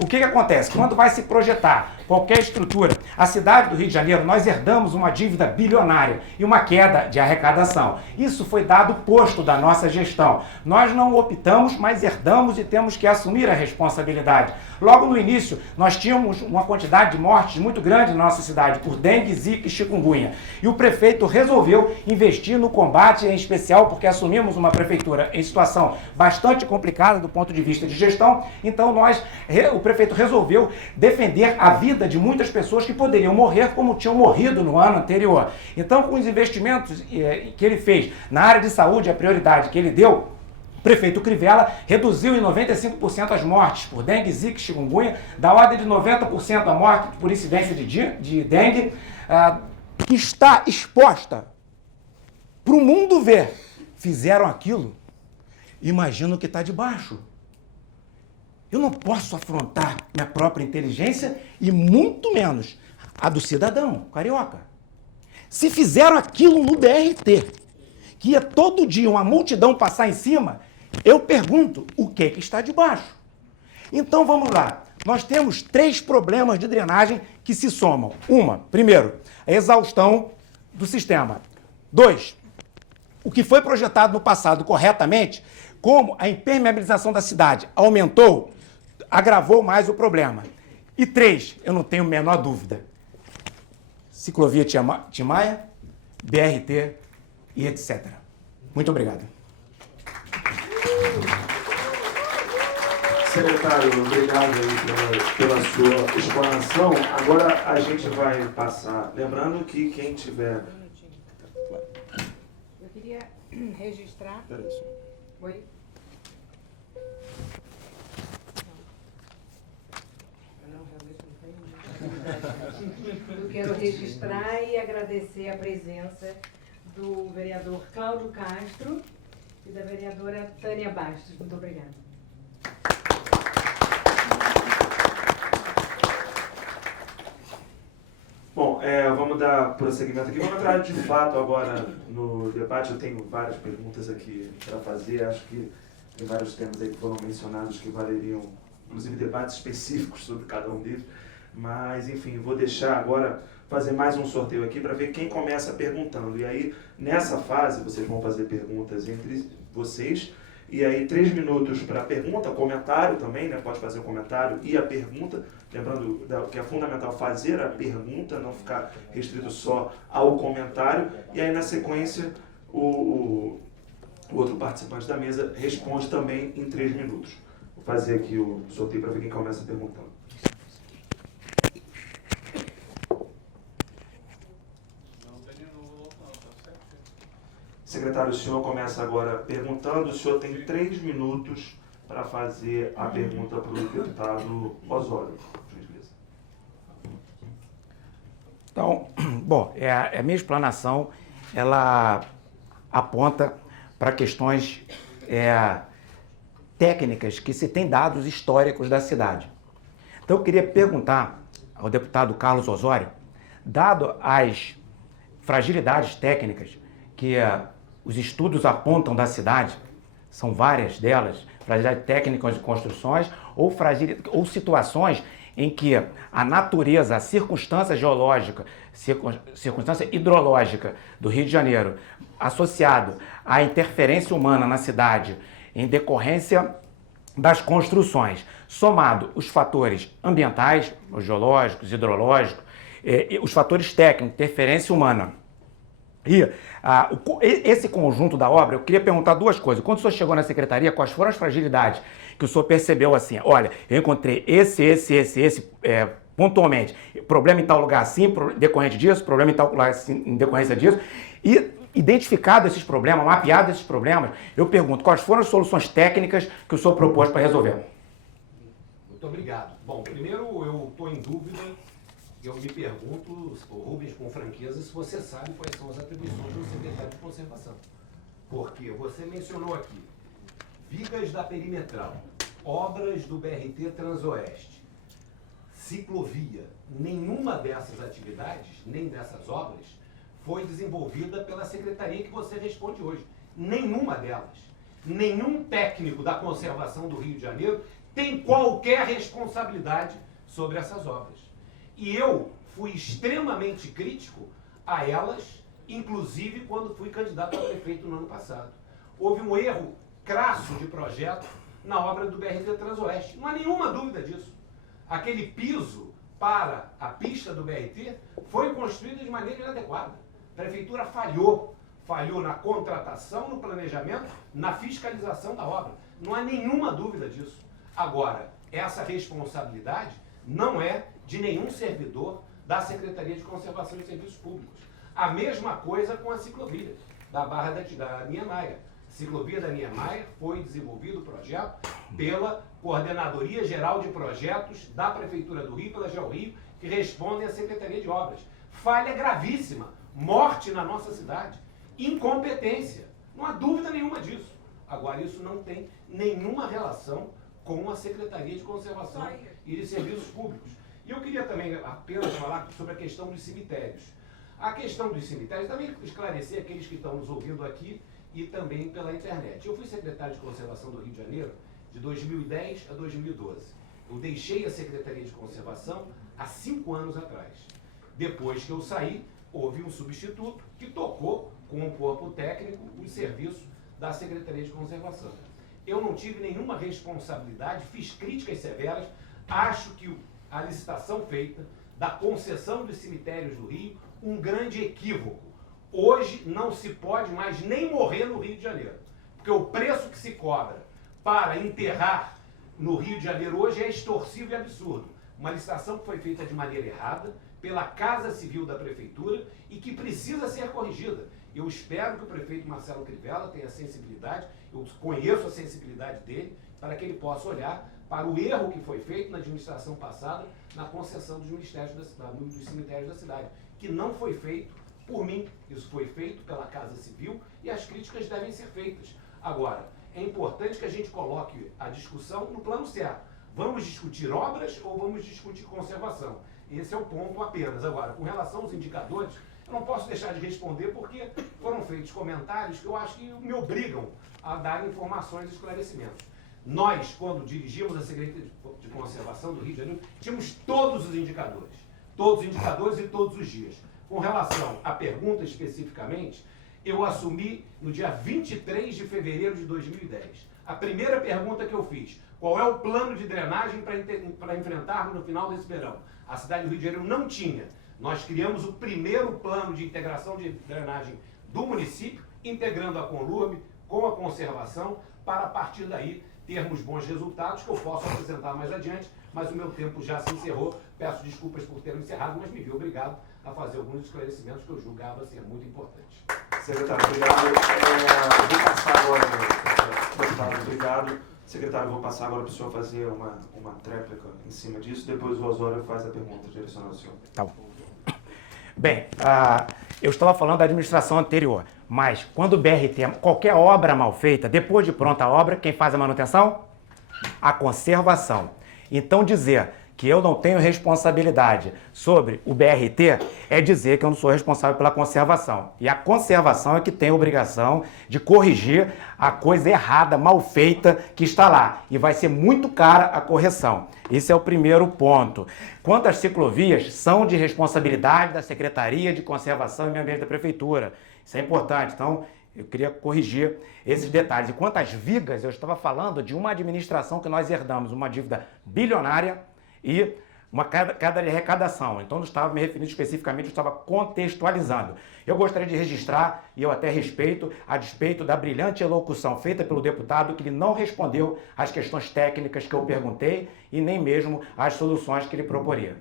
O que acontece? Quando vai se projetar qualquer estrutura, a cidade do Rio de Janeiro, nós herdamos uma dívida bilionária e uma queda de arrecadação. Isso foi dado posto da nossa gestão. Nós não optamos, mas herdamos e temos que assumir a responsabilidade. Logo no início, nós tínhamos uma quantidade de mortes muito grande na nossa cidade por dengue, zika e chikungunya. E o prefeito resolveu investir no combate, em especial porque assumimos uma prefeitura em situação bastante complicada do ponto de vista de gestão. Então o prefeito resolveu defender a vida de muitas pessoas que poderiam morrer como tinham morrido no ano anterior. Então, com os investimentos que ele fez na área de saúde, a prioridade que ele deu, o prefeito Crivella reduziu em 95% as mortes por dengue, zika e chikungunya, da ordem de 90% a morte por incidência de dengue, que está exposta para o mundo ver. Fizeram aquilo, imagina o que está debaixo. Eu não posso afrontar minha própria inteligência e muito menos a do cidadão carioca. Se fizeram aquilo no BRT, que ia todo dia uma multidão passar em cima, eu pergunto, o que está debaixo? Então vamos lá. Nós temos 3 problemas de drenagem que se somam. Primeiro, a exaustão do sistema. 2, o que foi projetado no passado corretamente, como a impermeabilização da cidade aumentou, agravou mais o problema. E 3, eu não tenho a menor dúvida, ciclovia Tim Maia, BRT e etc. Muito obrigado. Secretário, obrigado aí pela sua explanação. Agora a gente vai passar, lembrando que quem tiver... Eu queria registrar... Oi? Eu quero registrar e agradecer a presença do vereador Cláudio Castro e da vereadora Tânia Bastos. Muito obrigada. Bom, vamos dar prosseguimento aqui. Vamos entrar de fato agora no debate. Eu tenho várias perguntas aqui para fazer. Acho que tem vários temas aí que foram mencionados que valeriam, inclusive, debates específicos sobre cada um deles. Mas, enfim, vou deixar agora fazer mais um sorteio aqui para ver quem começa perguntando. E aí, nessa fase, vocês vão fazer perguntas entre vocês. E aí, 3 minutos para a pergunta, comentário também, né? Pode fazer o comentário e a pergunta. Lembrando que é fundamental fazer a pergunta, não ficar restrito só ao comentário. E aí, na sequência, o outro participante da mesa responde também em 3 minutos. Vou fazer aqui o sorteio para ver quem começa perguntando. Secretário, o senhor começa agora perguntando. O senhor tem 3 minutos para fazer a pergunta para o deputado Osório. Então, bom, a minha explanação, ela aponta para questões técnicas que se tem dados históricos da cidade. Então, eu queria perguntar ao deputado Carlos Osório, dado as fragilidades técnicas que os estudos apontam da cidade, são várias delas, fragilidades técnicas de construções ou situações em que a natureza, a circunstância geológica, circunstância hidrológica do Rio de Janeiro, associado à interferência humana na cidade em decorrência das construções, somado os fatores ambientais, os geológicos, hidrológicos, os fatores técnicos, interferência humana, e esse conjunto da obra, eu queria perguntar 2 coisas. Quando o senhor chegou na secretaria, quais foram as fragilidades que o senhor percebeu assim? Olha, eu encontrei esse, pontualmente. Problema em tal lugar assim, decorrente disso, problema em tal lugar assim, em decorrência disso. E identificado esses problemas, mapeado esses problemas, eu pergunto, quais foram as soluções técnicas que o senhor propôs para resolver? Muito obrigado. Bom, primeiro eu estou em dúvida. Eu me pergunto, Rubens, com franqueza, se você sabe quais são as atribuições do secretário de conservação. Porque você mencionou aqui vigas da perimetral, obras do BRT Transoeste, ciclovia. Nenhuma dessas atividades, nem dessas obras, foi desenvolvida pela secretaria que você responde hoje. Nenhuma delas. Nenhum técnico da conservação do Rio de Janeiro tem qualquer responsabilidade sobre essas obras. E eu fui extremamente crítico a elas, inclusive quando fui candidato a prefeito no ano passado. Houve um erro crasso de projeto na obra do BRT Transoeste. Não há nenhuma dúvida disso. Aquele piso para a pista do BRT foi construído de maneira inadequada. A prefeitura falhou na contratação, no planejamento, na fiscalização da obra. Não há nenhuma dúvida disso. Agora, essa responsabilidade não é de nenhum servidor da Secretaria de Conservação e Serviços Públicos. A mesma coisa com a ciclovia da Barra da Niemeyer. A ciclovia da Niemeyer foi desenvolvido o projeto pela Coordenadoria Geral de Projetos da Prefeitura do Rio, pela GeoRio, que respondem à Secretaria de Obras. Falha gravíssima, morte na nossa cidade, incompetência. Não há dúvida nenhuma disso. Agora, isso não tem nenhuma relação com a Secretaria de Conservação e de Serviços Públicos. E eu queria também apenas falar sobre a questão dos cemitérios. A questão dos cemitérios, também esclarecer aqueles que estão nos ouvindo aqui e também pela internet. Eu fui secretário de Conservação do Rio de Janeiro de 2010 a 2012. Eu deixei a Secretaria de Conservação há 5 anos atrás. Depois que eu saí, houve um substituto que tocou com um corpo técnico os serviços da Secretaria de Conservação. Eu não tive nenhuma responsabilidade, fiz críticas severas, acho que a licitação feita da concessão dos cemitérios do Rio, um grande equívoco. Hoje não se pode mais nem morrer no Rio de Janeiro, porque o preço que se cobra para enterrar no Rio de Janeiro hoje é extorsivo e absurdo. Uma licitação que foi feita de maneira errada pela Casa Civil da Prefeitura e que precisa ser corrigida. Eu espero que o prefeito Marcelo Crivella tenha sensibilidade, eu conheço a sensibilidade dele, para que ele possa olhar para o erro que foi feito na administração passada na concessão dos ministérios da cidade, dos cemitérios da cidade, que não foi feito por mim, isso foi feito pela Casa Civil e as críticas devem ser feitas. Agora, é importante que a gente coloque a discussão no plano certo. Vamos discutir obras ou vamos discutir conservação? Esse é o ponto apenas. Agora, com relação aos indicadores, eu não posso deixar de responder porque foram feitos comentários que eu acho que me obrigam a dar informações e esclarecimentos. Nós, quando dirigimos a Secretaria de Conservação do Rio de Janeiro, tínhamos todos os indicadores e todos os dias. Com relação à pergunta especificamente, eu assumi no dia 23 de fevereiro de 2010. A primeira pergunta que eu fiz, qual é o plano de drenagem para enfrentarmos no final desse verão? A cidade do Rio de Janeiro não tinha. Nós criamos o primeiro plano de integração de drenagem do município, integrando a Conlurb com a conservação, para a partir daí termos bons resultados que eu posso apresentar mais adiante, mas o meu tempo já se encerrou. Peço desculpas por ter encerrado, mas me vi obrigado a fazer alguns esclarecimentos que eu julgava ser muito importantes. Secretário, obrigado. Vou passar agora, deputado, obrigado. Secretário, vou passar agora para o senhor fazer uma tréplica em cima disso, depois o Osório faz a pergunta direcionada ao senhor. Tá bom. Bem, eu estava falando da administração anterior, mas quando o BRT, qualquer obra mal feita, depois de pronta a obra, quem faz a manutenção? A conservação. Então dizer que eu não tenho responsabilidade sobre o BRT é dizer que eu não sou responsável pela conservação. E a conservação é que tem a obrigação de corrigir a coisa errada, mal feita que está lá. E vai ser muito cara a correção. Esse é o primeiro ponto. Quanto às ciclovias, são de responsabilidade da Secretaria de Conservação e Meio Ambiente da Prefeitura. Isso é importante. Então, eu queria corrigir esses detalhes. E quanto às vigas, eu estava falando de uma administração que nós herdamos, uma dívida bilionária e uma queda de arrecadação. Então, não estava me referindo especificamente, eu estava contextualizando. Eu gostaria de registrar, e eu até respeito, a despeito da brilhante elocução feita pelo deputado, que ele não respondeu às questões técnicas que eu perguntei e nem mesmo às soluções que ele proporia.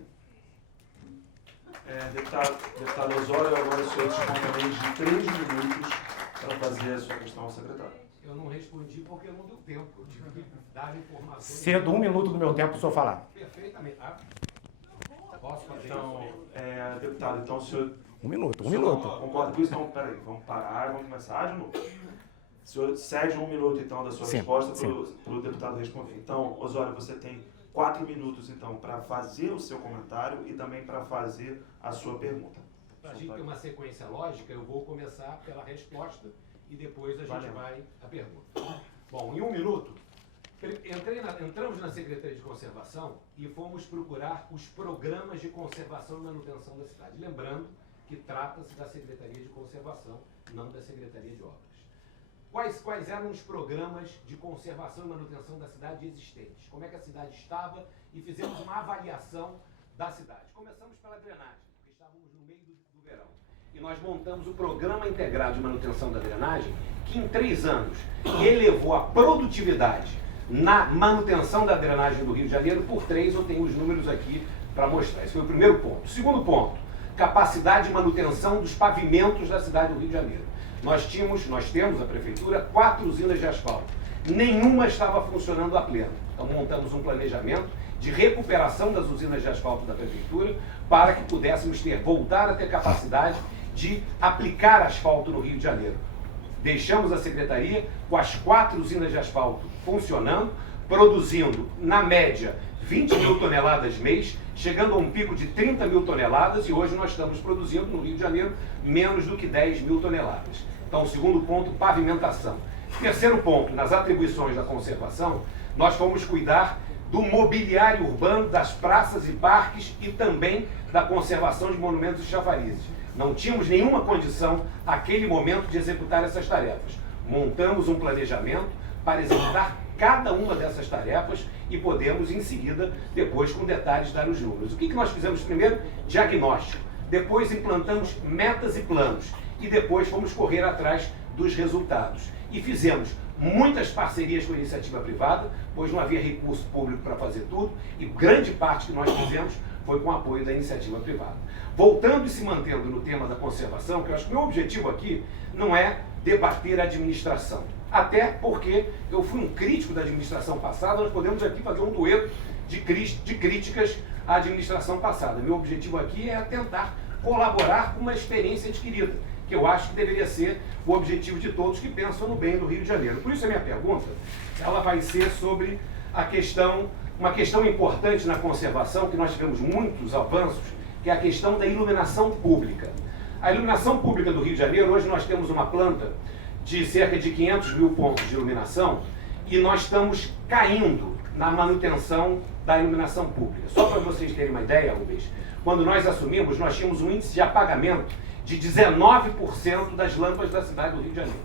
Deputado Osório, agora o senhor dispõe também de 3 minutos para fazer a sua questão ao secretário. Eu não respondi porque não deu tempo. Eu tive que dar informações. Cedo 1 minuto do meu tempo para o senhor falar. Perfeitamente. Posso fazer Então, isso? deputado, então o senhor... 1 minuto, 1 o senhor minuto. concorda com isso? Então, peraí, vamos parar, vamos começar de novo. O senhor cede 1 minuto, então, da sua Sim, resposta sim. para o deputado responder. Então, Osório, você tem 4 minutos, então, para fazer o seu comentário e também para fazer a sua pergunta. Para a gente ter uma sequência lógica, eu vou começar pela resposta e depois a gente vai à pergunta. Bom, em 1 minuto, entramos na Secretaria de Conservação e fomos procurar os programas de conservação e manutenção da cidade. Lembrando que trata-se da Secretaria de Conservação, não da Secretaria de Obras. Quais eram os programas de conservação e manutenção da cidade existentes? Como é que a cidade estava? E fizemos uma avaliação da cidade. Começamos pela drenagem, porque estávamos no meio do verão. E nós montamos o Programa Integrado de Manutenção da Drenagem, que em 3 anos elevou a produtividade na manutenção da drenagem do Rio de Janeiro por 3, eu tenho os números aqui para mostrar. Esse foi o primeiro ponto. Segundo ponto, capacidade de manutenção dos pavimentos da cidade do Rio de Janeiro. Nós temos, a Prefeitura, 4 usinas de asfalto. Nenhuma estava funcionando a pleno. Então montamos um planejamento de recuperação das usinas de asfalto da Prefeitura para que pudéssemos voltar a ter capacidade de aplicar asfalto no Rio de Janeiro. Deixamos a Secretaria com as 4 usinas de asfalto funcionando, produzindo, na média, 20 mil toneladas mês, chegando a um pico de 30 mil toneladas, e hoje nós estamos produzindo no Rio de Janeiro menos do que 10 mil toneladas. Então, segundo ponto, pavimentação. Terceiro ponto, nas atribuições da conservação, nós fomos cuidar do mobiliário urbano, das praças e parques e também da conservação de monumentos e chafarizes. Não tínhamos nenhuma condição, naquele momento, de executar essas tarefas. Montamos um planejamento para executar cada uma dessas tarefas e podemos, em seguida, depois, com detalhes, dar os números. O que nós fizemos primeiro? Diagnóstico. Depois implantamos metas e planos. E depois fomos correr atrás dos resultados. E fizemos muitas parcerias com a iniciativa privada, pois não havia recurso público para fazer tudo, e grande parte que nós fizemos foi com o apoio da iniciativa privada. Voltando e se mantendo no tema da conservação, que eu acho que o meu objetivo aqui não é debater a administração. Até porque eu fui um crítico da administração passada, nós podemos aqui fazer um dueto de críticas à administração passada. Meu objetivo aqui é tentar colaborar com uma experiência adquirida, que eu acho que deveria ser o objetivo de todos que pensam no bem do Rio de Janeiro. Por isso a minha pergunta, ela vai ser sobre a questão uma questão importante na conservação, que nós tivemos muitos avanços, que é a questão da iluminação pública. A iluminação pública do Rio de Janeiro, hoje nós temos uma planta de cerca de 500 mil pontos de iluminação e nós estamos caindo na manutenção da iluminação pública. Só para vocês terem uma ideia, Rubens, quando nós assumimos, nós tínhamos um índice de apagamento de 19% das lâmpadas da cidade do Rio de Janeiro.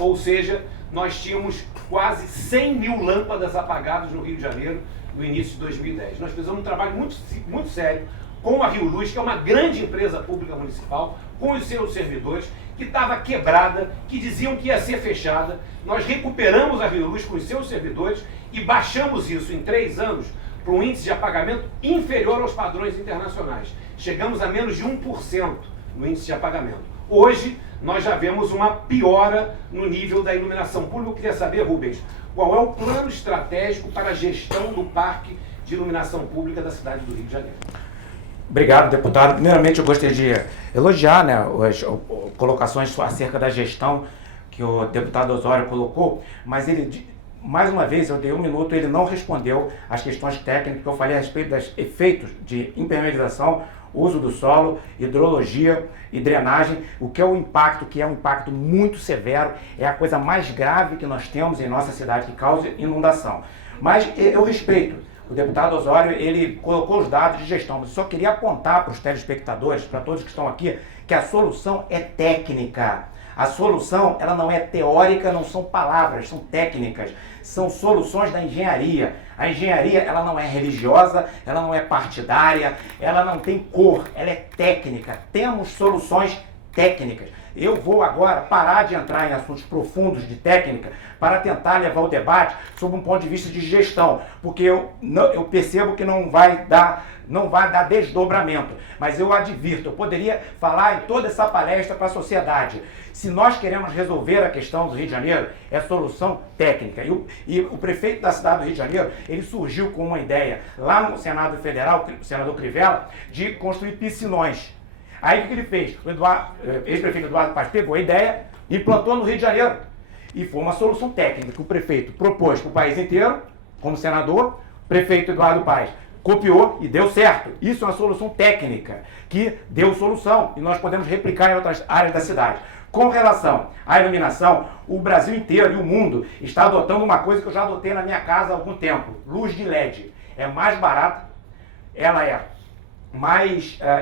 Ou seja, nós tínhamos quase 100 mil lâmpadas apagadas no Rio de Janeiro no início de 2010. Nós fizemos um trabalho muito sério com a Rio Luz, que é uma grande empresa pública municipal, com os seus servidores, que estava quebrada, que diziam que ia ser fechada. Nós recuperamos a Rio Luz com os seus servidores e baixamos isso em 3 anos para um índice de apagamento inferior aos padrões internacionais. Chegamos a menos de 1% no índice de apagamento. Hoje, nós já vemos uma piora no nível da iluminação pública. Eu queria saber, Rubens, qual é o plano estratégico para a gestão do parque de iluminação pública da cidade do Rio de Janeiro? Obrigado, deputado. Primeiramente, eu gostaria de elogiar, né, as colocações acerca da gestão que o deputado Osório colocou, mas ele, mais uma vez, eu dei 1 minuto, ele não respondeu às questões técnicas que eu falei a respeito dos efeitos de impermeabilização, uso do solo, hidrologia e drenagem, o que é um impacto muito severo, é a coisa mais grave que nós temos em nossa cidade, que causa inundação. Mas eu respeito. O deputado Osório, ele colocou os dados de gestão, mas só queria apontar para os telespectadores, para todos que estão aqui, que a solução é técnica. A solução, ela não é teórica, não são palavras, são técnicas, são soluções da engenharia. A engenharia, ela não é religiosa, ela não é partidária, ela não tem cor, ela é técnica. Temos soluções técnicas. Eu vou agora parar de entrar em assuntos profundos de técnica para tentar levar o debate sob um ponto de vista de gestão, porque eu percebo que não vai dar desdobramento, mas eu advirto, eu poderia falar em toda essa palestra para a sociedade. Se nós queremos resolver a questão do Rio de Janeiro, é solução técnica. E o prefeito da cidade do Rio de Janeiro, ele surgiu com uma ideia lá no Senado Federal, o senador Crivella, de construir piscinões. Aí o que ele fez? O ex-prefeito Eduardo Paes pegou a ideia e implantou no Rio de Janeiro. E foi uma solução técnica que o prefeito propôs para o país inteiro, como senador, o prefeito Eduardo Paes copiou e deu certo. Isso é uma solução técnica que deu solução e nós podemos replicar em outras áreas da cidade. Com relação à iluminação, o Brasil inteiro e o mundo está adotando uma coisa que eu já adotei na minha casa há algum tempo: luz de LED. É mais barata, ela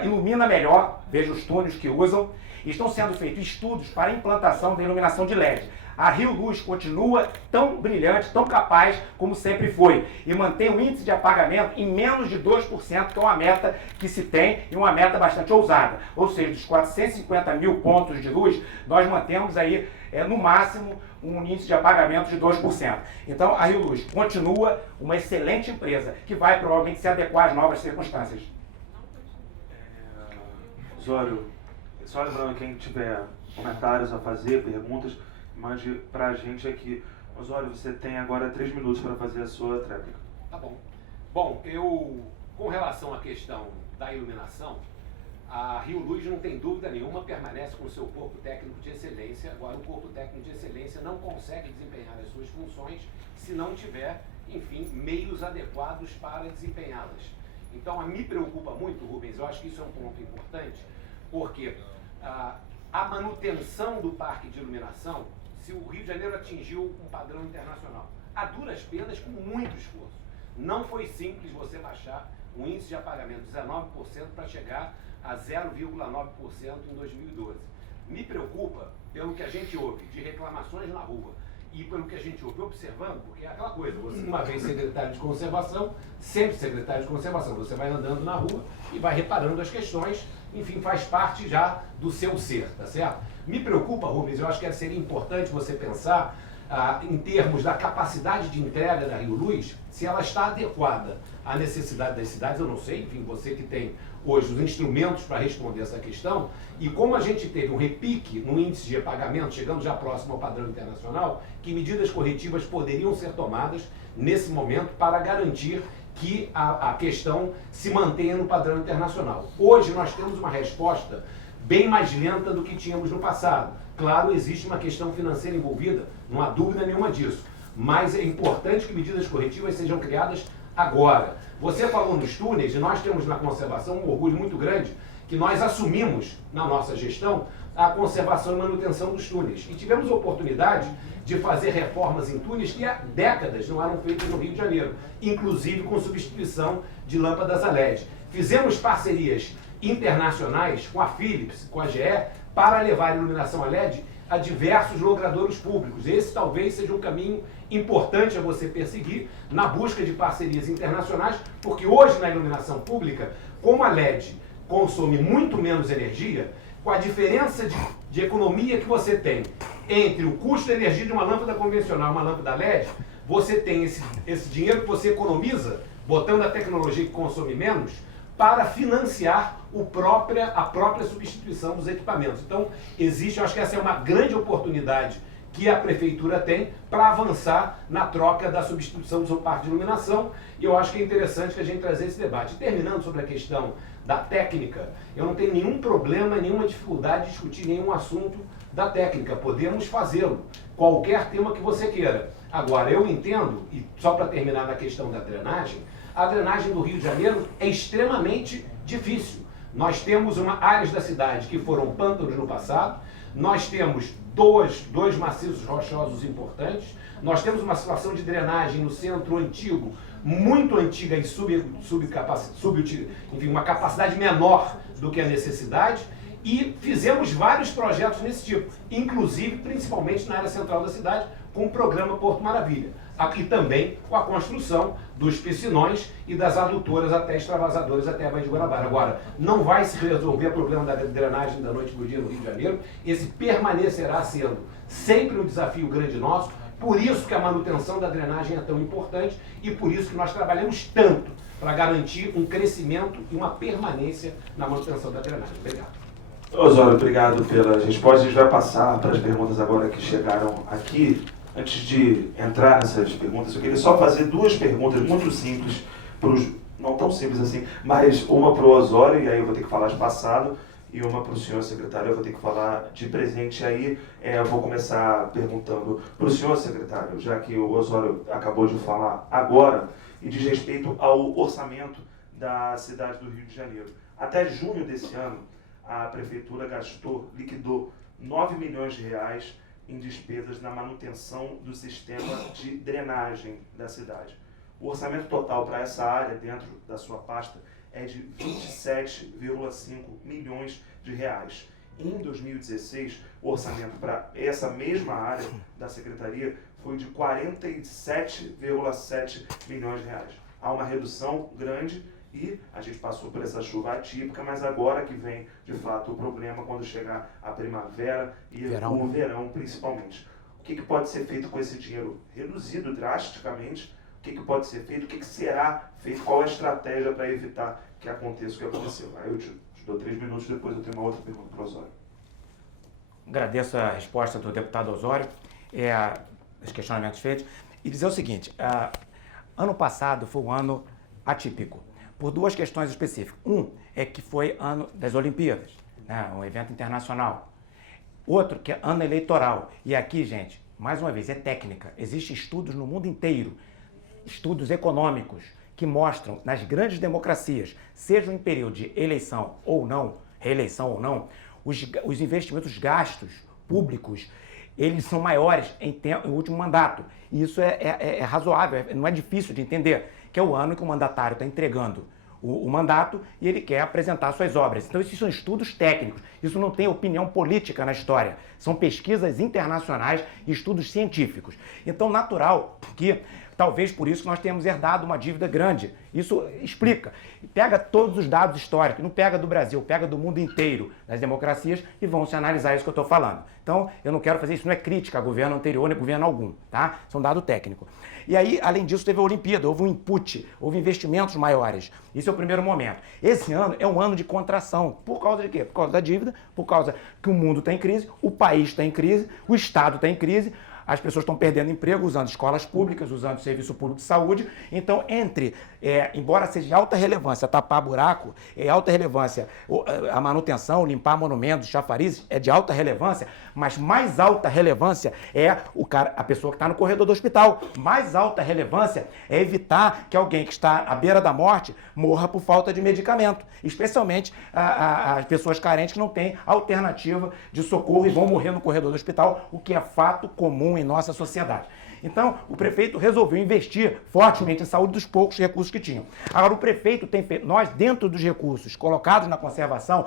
ilumina melhor, veja os túneis que usam. Estão sendo feitos estudos para a implantação da iluminação de LED. A Rio Luz continua tão brilhante, tão capaz como sempre foi, e mantém o índice de apagamento em menos de 2%, que é uma meta que se tem e uma meta bastante ousada. Ou seja, dos 450 mil pontos de luz, nós mantemos aí, no máximo, um índice de apagamento de 2%. Então, a Rio Luz continua uma excelente empresa, que vai provavelmente se adequar às novas circunstâncias. Osório, só lembrando, quem tiver comentários a fazer, perguntas, mande para a gente aqui. Osório, você tem agora 3 minutos para fazer a sua tréplica. Tá bom. Bom, com relação à questão da iluminação, a Rio Luz, não tem dúvida nenhuma, permanece com o seu corpo técnico de excelência. Agora, o corpo técnico de excelência não consegue desempenhar as suas funções se não tiver, enfim, meios adequados para desempenhá-las. Então, me preocupa muito, Rubens, eu acho que isso é um ponto importante, porque a manutenção do parque de iluminação, se o Rio de Janeiro atingiu um padrão internacional, a duras penas, com muito esforço. Não foi simples você baixar o índice de apagamento de 19% para chegar a 0,9% em 2012. Me preocupa pelo que a gente ouve de reclamações na rua e pelo que a gente ouve observando, porque é aquela coisa, você uma vez secretário de conservação, sempre secretário de conservação, você vai andando na rua e vai reparando as questões, enfim, faz parte já do seu ser, tá certo? Me preocupa, Rubens, eu acho que seria importante você pensar em termos da capacidade de entrega da Rio Luz, se ela está adequada à necessidade das cidades, eu não sei, enfim, você que tem hoje os instrumentos para responder essa questão, e como a gente teve um repique no índice de apagamento, chegando já próximo ao padrão internacional, que medidas corretivas poderiam ser tomadas nesse momento para garantir que a questão se mantenha no padrão internacional. Hoje nós temos uma resposta bem mais lenta do que tínhamos no passado. Claro, existe uma questão financeira envolvida, não há dúvida nenhuma disso, mas é importante que medidas corretivas sejam criadas Agora, você falou nos túneis, e nós temos na conservação um orgulho muito grande, que nós assumimos na nossa gestão a conservação e manutenção dos túneis. E tivemos a oportunidade de fazer reformas em túneis que há décadas não eram feitas no Rio de Janeiro, inclusive com substituição de lâmpadas a LED. Fizemos parcerias internacionais com a Philips, com a GE, para levar a iluminação a LED a diversos logradouros públicos. Esse talvez seja um caminho importante a você perseguir na busca de parcerias internacionais, porque hoje na iluminação pública, como a LED consome muito menos energia, com a diferença de economia que você tem entre o custo de energia de uma lâmpada convencional e uma lâmpada LED, você tem esse dinheiro que você economiza, botando a tecnologia que consome menos, para financiar a própria substituição dos equipamentos. Então, existe, eu acho que essa é uma grande oportunidade que a Prefeitura tem para avançar na troca da substituição do seu parque de iluminação, e eu acho que é interessante que a gente trazer esse debate. E terminando sobre a questão da técnica, eu não tenho nenhum problema, nenhuma dificuldade de discutir nenhum assunto da técnica, podemos fazê-lo, qualquer tema que você queira. Agora, eu entendo, e só para terminar na questão da drenagem, a drenagem do Rio de Janeiro é extremamente difícil. Nós temos áreas da cidade que foram pântanos no passado, nós temos dois maciços rochosos importantes, nós temos uma situação de drenagem no centro antigo, muito antiga e enfim, uma capacidade menor do que a necessidade, e fizemos vários projetos nesse tipo, inclusive, principalmente na área central da cidade, com o programa Porto Maravilha. Aqui também com a construção dos piscinões e das adutoras até extravasadores até a Baía de Guanabara. Agora, não vai se resolver o problema da drenagem da noite para o dia no Rio de Janeiro, esse permanecerá sendo sempre um desafio grande nosso, por isso que a manutenção da drenagem é tão importante e por isso que nós trabalhamos tanto para garantir um crescimento e uma permanência na manutenção da drenagem. Obrigado. Osório, obrigado pelas respostas. A gente vai passar para as perguntas agora que chegaram aqui. Antes de entrar nessas perguntas, eu queria só fazer duas perguntas muito simples, não tão simples assim, mas uma para o Osório, e aí eu vou ter que falar de passado, e uma para o senhor secretário, eu vou ter que falar de presente. Aí eu vou começar perguntando para o senhor secretário, já que o Osório acabou de falar agora, e diz respeito ao orçamento da cidade do Rio de Janeiro. Até junho desse ano, a Prefeitura liquidou 9 milhões de reais em despesas na manutenção do sistema de drenagem da cidade. O orçamento total para essa área, dentro da sua pasta, é de 27,5 milhões de reais. Em 2016, o orçamento para essa mesma área da Secretaria foi de 47,7 milhões de reais. Há uma redução grande e a gente passou por essa chuva atípica, mas agora que vem, de fato, o problema quando chegar a primavera e o verão, principalmente. O que pode ser feito com esse dinheiro reduzido drasticamente? O que pode ser feito? O que será feito? Qual é a estratégia para evitar que aconteça o que aconteceu? Aí eu te dou 3 minutos, depois eu tenho uma outra pergunta para o Osório. Agradeço a resposta do deputado Osório, os questionamentos feitos, e dizer o seguinte, ano passado foi um ano atípico, por duas questões específicas. Um é que foi ano das Olimpíadas, né, um evento internacional. Outro que é ano eleitoral. E aqui, gente, mais uma vez, é técnica. Existem estudos no mundo inteiro, estudos econômicos, que mostram nas grandes democracias, sejam em período de eleição ou não, reeleição ou não, os investimentos, os gastos públicos, eles são maiores em último mandato. E isso é razoável, não é difícil de entender, que é o ano que o mandatário está entregando o mandato e ele quer apresentar suas obras. Então, esses são estudos técnicos, isso não tem opinião política na história, são pesquisas internacionais e estudos científicos. Então, natural que, talvez por isso que nós temos herdado uma dívida grande. Isso explica. Pega todos os dados históricos, não pega do Brasil, pega do mundo inteiro, das democracias, e vão se analisar isso que eu estou falando. Então, eu não quero fazer isso, não é crítica a governo anterior, nem governo algum, tá? Isso é um dado técnico. E aí, além disso, teve a Olimpíada, houve um input, houve investimentos maiores. Isso é o primeiro momento. Esse ano é um ano de contração. Por causa de quê? Por causa da dívida, por causa que o mundo está em crise, o país está em crise, o Estado está em crise, as pessoas estão perdendo emprego usando escolas públicas, usando serviço público de saúde. Então, embora seja de alta relevância tapar buraco, é alta relevância a manutenção, limpar monumentos, chafarizes, é de alta relevância, mas mais alta relevância é a pessoa que está no corredor do hospital. Mais alta relevância é evitar que alguém que está à beira da morte morra por falta de medicamento, especialmente as pessoas carentes que não têm alternativa de socorro e vão morrer no corredor do hospital, o que é fato comum em nossa sociedade. Então, o prefeito resolveu investir fortemente em saúde dos poucos recursos que tinham. Agora, o prefeito tem feito, nós, dentro dos recursos colocados na conservação,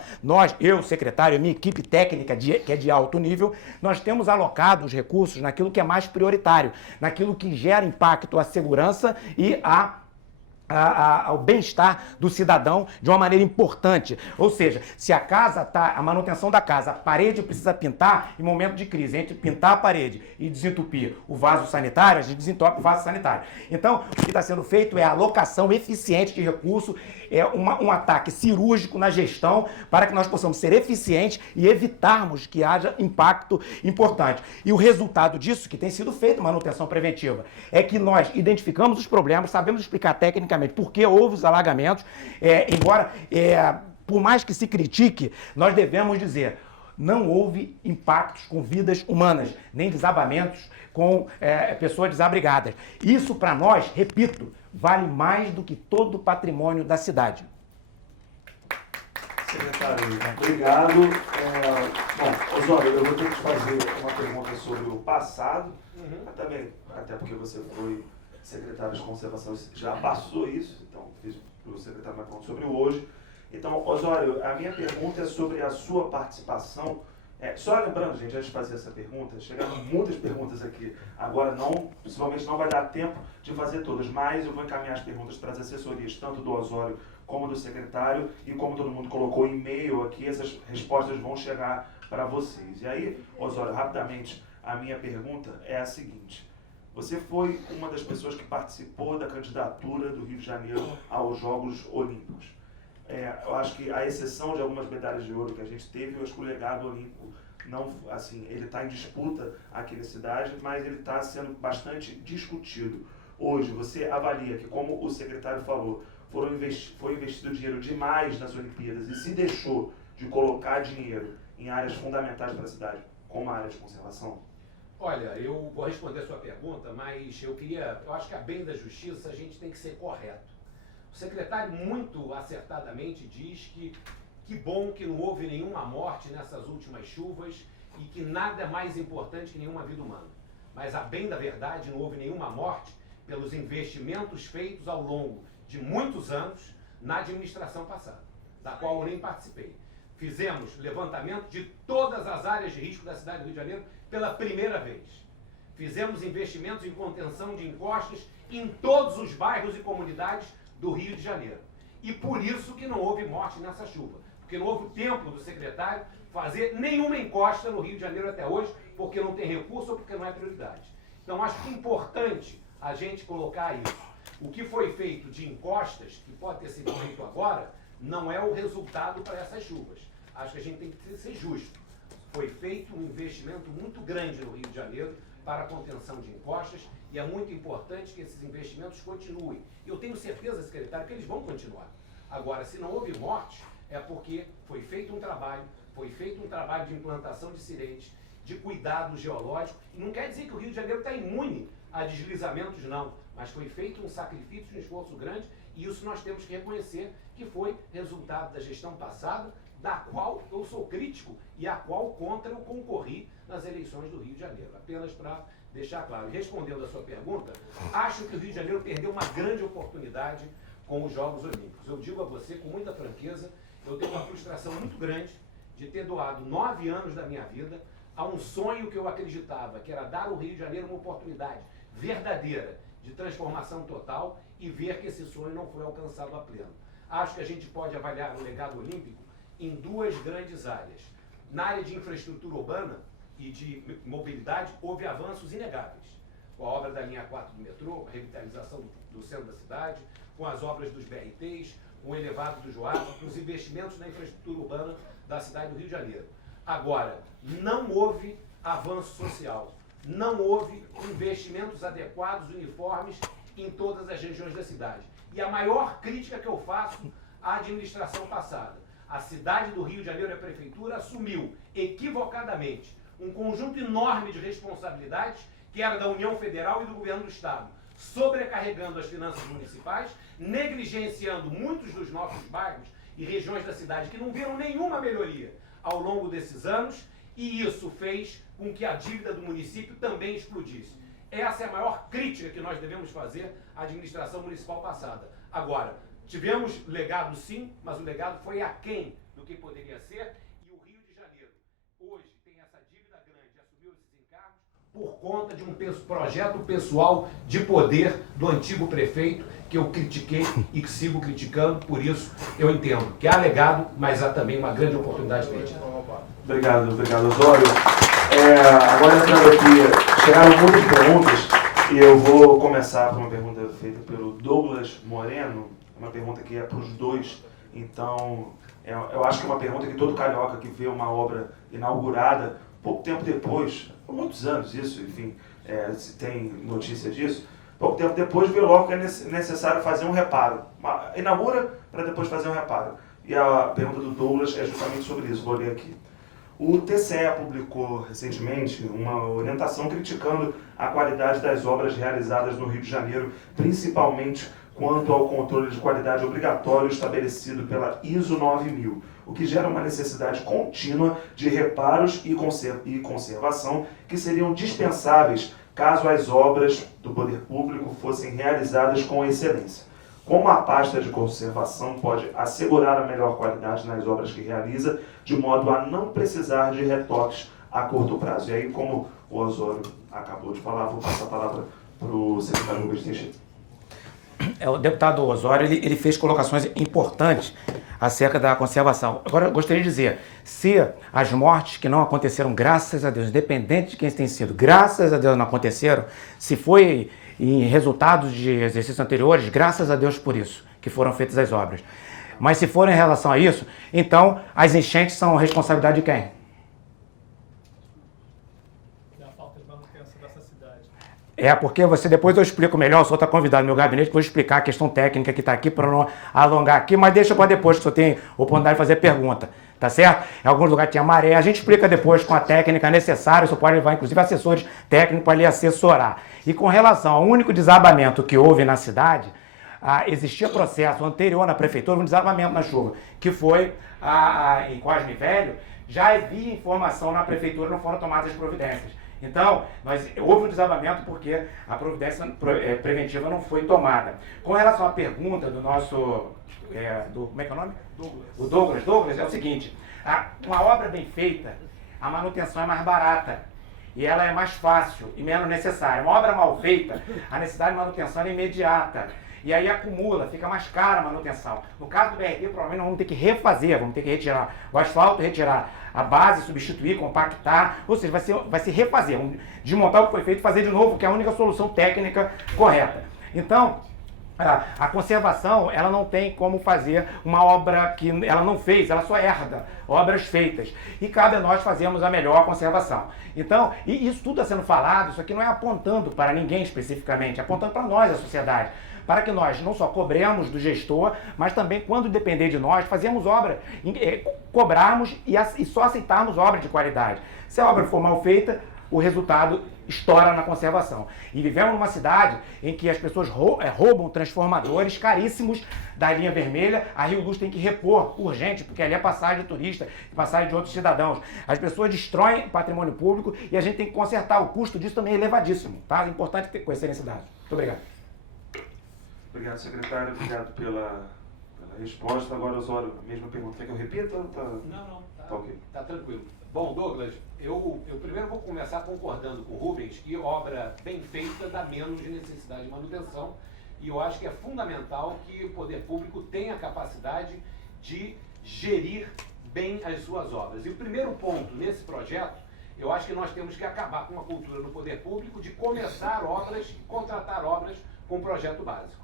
eu, secretário, minha equipe técnica, que é de alto nível, nós temos alocado os recursos naquilo que é mais prioritário, naquilo que gera impacto à segurança e ao bem-estar do cidadão de uma maneira importante. Ou seja, se a manutenção da casa, a parede precisa pintar, em momento de crise, entre pintar a parede e desentupir o vaso sanitário, a gente desentope o vaso sanitário. Então, o que está sendo feito é a alocação eficiente de recursos, um ataque cirúrgico na gestão para que nós possamos ser eficientes e evitarmos que haja impacto importante. E o resultado disso, que tem sido feito manutenção preventiva, é que nós identificamos os problemas, sabemos explicar tecnicamente por que houve os alagamentos, por mais que se critique, nós devemos dizer, não houve impactos com vidas humanas, nem desabamentos com pessoas desabrigadas. Isso para nós, repito, vale mais do que todo o patrimônio da cidade. Secretário, obrigado. Bom, Osório, eu vou ter que te fazer uma pergunta sobre o passado, até porque você foi secretário de conservação, já passou isso, então fiz para o secretário uma pergunta sobre o hoje. Então, Osório, a minha pergunta é sobre a sua participação. Só lembrando, gente, antes de fazer essa pergunta, chegaram muitas perguntas aqui. Agora, possivelmente não vai dar tempo de fazer todas, mas eu vou encaminhar as perguntas para as assessorias, tanto do Osório como do secretário, e como todo mundo colocou e-mail aqui, essas respostas vão chegar para vocês. E aí, Osório, rapidamente, a minha pergunta é a seguinte. Você foi uma das pessoas que participou da candidatura do Rio de Janeiro aos Jogos Olímpicos. Eu acho que, à exceção de algumas medalhas de ouro que a gente teve, eu acho que o legado olímpico, ele está em disputa aqui na cidade, mas ele está sendo bastante discutido. Hoje, você avalia que, como o secretário falou, foi investido dinheiro demais nas Olimpíadas e se deixou de colocar dinheiro em áreas fundamentais para a cidade, como a área de conservação? Olha, eu vou responder a sua pergunta, mas eu acho que a bem da justiça a gente tem que ser correto. O secretário muito acertadamente diz que bom que não houve nenhuma morte nessas últimas chuvas e que nada é mais importante que nenhuma vida humana. Mas a bem da verdade não houve nenhuma morte pelos investimentos feitos ao longo de muitos anos na administração passada, da qual eu nem participei. Fizemos levantamento de todas as áreas de risco da cidade do Rio de Janeiro pela primeira vez. Fizemos investimentos em contenção de encostas em todos os bairros e comunidades do Rio de Janeiro. E por isso que não houve morte nessa chuva. Porque não houve tempo do secretário fazer nenhuma encosta no Rio de Janeiro até hoje, porque não tem recurso ou porque não é prioridade. Então acho que é importante a gente colocar isso. O que foi feito de encostas, que pode ter sido feito agora, não é o resultado para essas chuvas. Acho que a gente tem que ser justo. Foi feito um investimento muito grande no Rio de Janeiro para a contenção de encostas e é muito importante que esses investimentos continuem. Eu tenho certeza, secretário, que eles vão continuar. Agora, se não houve morte, é porque foi feito um trabalho de implantação de sirentes, de cuidado geológico, e não quer dizer que o Rio de Janeiro está imune a deslizamentos, não, mas foi feito um sacrifício, um esforço grande, e isso nós temos que reconhecer que foi resultado da gestão passada, da qual eu sou crítico e a qual contra eu concorri nas eleições do Rio de Janeiro. Apenas para deixar claro. Respondendo a sua pergunta, acho que o Rio de Janeiro perdeu uma grande oportunidade com os Jogos Olímpicos. Eu digo a você com muita franqueza, eu tenho uma frustração muito grande de ter doado 9 anos da minha vida a um sonho que eu acreditava, que era dar ao Rio de Janeiro uma oportunidade verdadeira de transformação total e ver que esse sonho não foi alcançado a pleno. Acho que a gente pode avaliar o legado olímpico em 2 grandes áreas. Na área de infraestrutura urbana e de mobilidade, houve avanços inegáveis. Com a obra da linha 4 do metrô, a revitalização do centro da cidade, com as obras dos BRTs, com o elevado do Joá, com os investimentos na infraestrutura urbana da cidade do Rio de Janeiro. Agora, não houve avanço social. não houve investimentos adequados, uniformes, em todas as regiões da cidade. E a maior crítica que eu faço à administração passada. A cidade do Rio de Janeiro e a prefeitura assumiu, equivocadamente, um conjunto enorme de responsabilidades que era da União Federal e do Governo do Estado, sobrecarregando as finanças municipais, negligenciando muitos dos nossos bairros e regiões da cidade que não viram nenhuma melhoria ao longo desses anos, e isso fez com que a dívida do município também explodisse. Essa é a maior crítica que nós devemos fazer à administração municipal passada. Agora, tivemos legado sim, mas o legado foi aquém do que poderia ser, e o Rio de Janeiro hoje tem essa dívida grande, assumiu esses encargos por conta de um projeto pessoal de poder do antigo prefeito, que eu critiquei e que sigo criticando. Por isso eu entendo que há legado, mas há também uma grande oportunidade perdida. Obrigado, Osório. Agora entrando aqui, chegaram muitas perguntas e eu vou começar com uma pergunta feita pelo Douglas Moreno, uma pergunta que é para os dois. Então, eu acho que é uma pergunta que todo carioca que vê uma obra inaugurada, pouco tempo depois, há muitos anos isso, enfim, se tem notícia disso, pouco tempo depois vê logo que é necessário fazer um reparo. Inaugura para depois fazer um reparo. E a pergunta do Douglas é justamente sobre isso, vou ler aqui. O TCE publicou recentemente uma orientação criticando a qualidade das obras realizadas no Rio de Janeiro, principalmente quanto ao controle de qualidade obrigatório estabelecido pela ISO 9000, o que gera uma necessidade contínua de reparos e conservação que seriam dispensáveis caso as obras do poder público fossem realizadas com excelência. Como a pasta de conservação pode assegurar a melhor qualidade nas obras que realiza, de modo a não precisar de retoques a curto prazo? E aí, como o Osório acabou de falar, vou passar a palavra para o secretário Rubens Teixeira. O deputado Osório ele fez colocações importantes acerca da conservação. Agora, eu gostaria de dizer, se as mortes que não aconteceram, graças a Deus, independente de quem tem sido, graças a Deus não aconteceram, se foi em resultados de exercícios anteriores, graças a Deus por isso, que foram feitas as obras. Mas se for em relação a isso, então as enchentes são responsabilidade de quem? Da falta de manutenção dessa cidade. Porque depois eu explico melhor, o senhor está convidado no meu gabinete, vou explicar a questão técnica que está aqui para não alongar aqui, mas deixa para depois que o senhor tem oportunidade de fazer pergunta, tá certo? Em alguns lugares tinha maré, a gente explica depois com a técnica necessária, o senhor pode levar inclusive assessores técnicos para lhe assessorar. E com relação ao único desabamento que houve na cidade, existia processo anterior na prefeitura, um desabamento na chuva, que foi em Cosme Velho, já havia informação na prefeitura, não foram tomadas as providências. Então, houve um desabamento porque a providência preventiva não foi tomada. Com relação à pergunta do nosso, como é que é o nome? Douglas. O Douglas é o seguinte, uma obra bem feita, a manutenção é mais barata. E ela é mais fácil e menos necessária. Uma obra mal feita, a necessidade de manutenção é imediata. E aí acumula, fica mais cara a manutenção. No caso do BRT, provavelmente nós vamos ter que refazer, vamos ter que retirar o asfalto, retirar a base, substituir, compactar, ou seja, vai se refazer, desmontar o que foi feito e fazer de novo, que é a única solução técnica correta. Então, a conservação, ela não tem como fazer uma obra que ela não fez, ela só herda obras feitas. E cabe a nós fazermos a melhor conservação. Então, e isso tudo está sendo falado, isso aqui não é apontando para ninguém especificamente, é apontando para nós, a sociedade. Para que nós não só cobremos do gestor, mas também, quando depender de nós, fazemos obra, cobrarmos e só aceitarmos obra de qualidade. Se a obra for mal feita, o resultado estoura na conservação. E vivemos numa cidade em que as pessoas roubam transformadores caríssimos da linha vermelha. A Rio Luz tem que repor urgente, porque ali é passagem de turista e passagem de outros cidadãos. As pessoas destroem patrimônio público e a gente tem que consertar. O custo disso também é elevadíssimo. Tá? É importante conhecer esse dado. Muito obrigado. Obrigado, secretário. Obrigado pela resposta. Agora, Osório, a mesma pergunta. Quer que eu repita? Não. Tá ok. Tá tranquilo. Bom, Douglas, eu primeiro vou começar concordando com o Rubens que obra bem feita dá menos de necessidade de manutenção, e eu acho que é fundamental que o poder público tenha a capacidade de gerir bem as suas obras. E o primeiro ponto nesse projeto, eu acho que nós temos que acabar com a cultura do poder público de começar obras e contratar obras com projeto básico.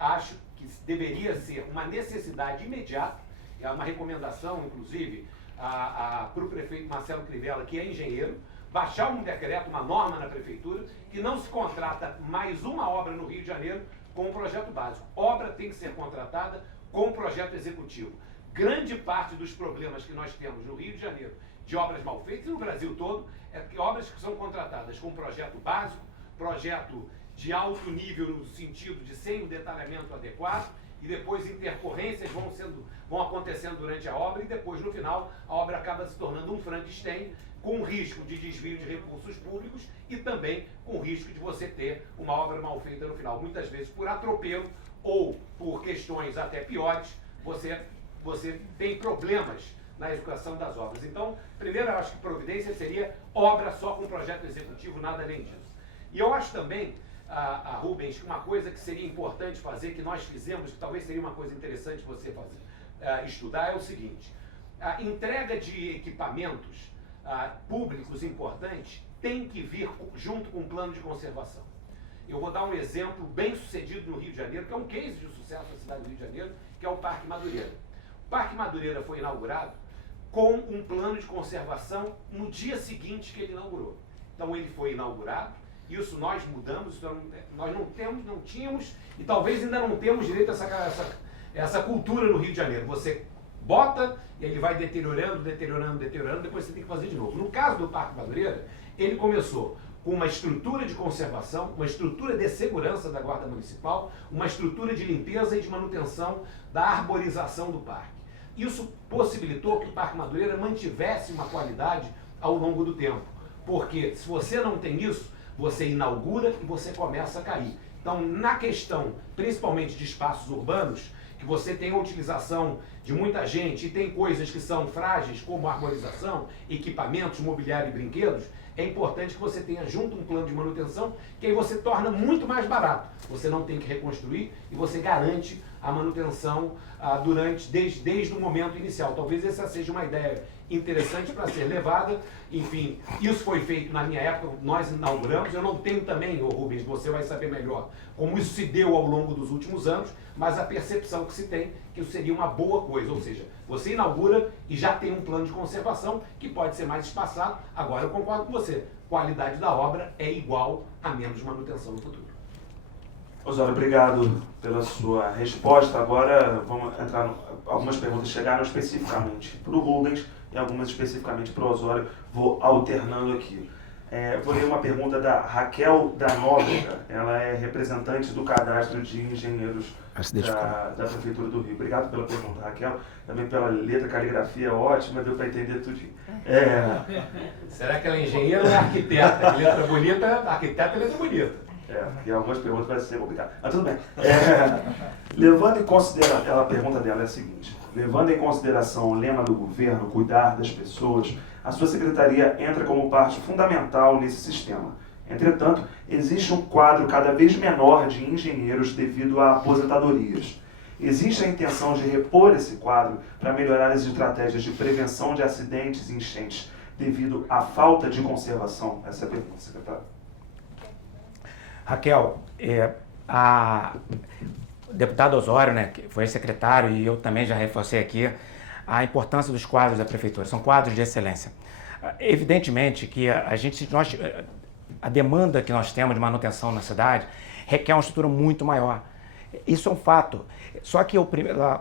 Acho que deveria ser uma necessidade imediata, é uma recomendação, inclusive, para o prefeito Marcelo Crivella, que é engenheiro, baixar um decreto, uma norma na prefeitura, que não se contrata mais uma obra no Rio de Janeiro com um projeto básico. Obra tem que ser contratada com um projeto executivo. Grande parte dos problemas que nós temos no Rio de Janeiro, de obras mal feitas e no Brasil todo, é que obras que são contratadas com projeto básico, projeto de alto nível no sentido de sem o detalhamento adequado, e depois intercorrências vão acontecendo durante a obra, e depois, no final, a obra acaba se tornando um Frankenstein, com risco de desvio de recursos públicos e também com risco de você ter uma obra mal feita no final. Muitas vezes por atropelo ou por questões até piores, você tem problemas na execução das obras. Então, primeiro, eu acho que providência seria obra só com projeto executivo, nada além disso. E eu acho também, Rubens, que uma coisa que seria importante fazer, que nós fizemos, que talvez seria uma coisa interessante você fazer, estudar, é o seguinte: a entrega de equipamentos públicos importantes tem que vir junto com um plano de conservação. Eu vou dar um exemplo bem sucedido no Rio de Janeiro, que é um case de sucesso da cidade do Rio de Janeiro, que é o Parque Madureira. O Parque Madureira foi inaugurado com um plano de conservação no dia seguinte que ele inaugurou. Então ele foi inaugurado, isso nós mudamos, nós não tínhamos e talvez ainda não temos direito a essa cultura no Rio de Janeiro. Você bota e ele vai deteriorando, depois você tem que fazer de novo. No caso do Parque Madureira, ele começou com uma estrutura de conservação, uma estrutura de segurança da Guarda Municipal, uma estrutura de limpeza e de manutenção da arborização do parque. Isso possibilitou que o Parque Madureira mantivesse uma qualidade ao longo do tempo, porque se você não tem isso, você inaugura e você começa a cair. Então, na questão, principalmente de espaços urbanos, que você tem a utilização de muita gente e tem coisas que são frágeis, como arborização, equipamentos, mobiliário e brinquedos, é importante que você tenha junto um plano de manutenção, que aí você torna muito mais barato. Você não tem que reconstruir e você garante a manutenção desde o momento inicial. Talvez essa seja uma ideia interessante para ser levada. Enfim, isso foi feito na minha época, nós inauguramos. Eu não tenho também, Rubens, você vai saber melhor como isso se deu ao longo dos últimos anos, mas a percepção que se tem que isso seria uma boa coisa, ou seja, você inaugura e já tem um plano de conservação que pode ser mais espaçado. Agora eu concordo com você, qualidade da obra é igual a menos manutenção no futuro. Osório, obrigado pela sua resposta. Agora vamos entrar algumas perguntas chegaram especificamente para o Rubens e algumas especificamente para o Osório. Vou alternando aqui. Vou ler uma pergunta da Raquel da Nóbrega. Ela é representante do cadastro de engenheiros da Prefeitura do Rio. Obrigado pela pergunta, Raquel. Também pela letra, caligrafia ótima, deu para entender tudinho. Será que ela é engenheira ou é arquiteta? Letra bonita, arquiteta é letra bonita. E algumas perguntas vai ser complicado. Mas tudo bem. Levando em consideração, a pergunta dela é a seguinte: levando em consideração o lema do governo, cuidar das pessoas, a sua secretaria entra como parte fundamental nesse sistema. Entretanto, existe um quadro cada vez menor de engenheiros devido a aposentadorias. Existe a intenção de repor esse quadro para melhorar as estratégias de prevenção de acidentes e enchentes devido à falta de conservação? Essa é a pergunta, secretário. Raquel, o deputado Osório, né, que foi secretário, e eu também já reforcei aqui a importância dos quadros da prefeitura. São quadros de excelência. Evidentemente que a demanda que nós temos de manutenção na cidade requer uma estrutura muito maior. Isso é um fato. Só que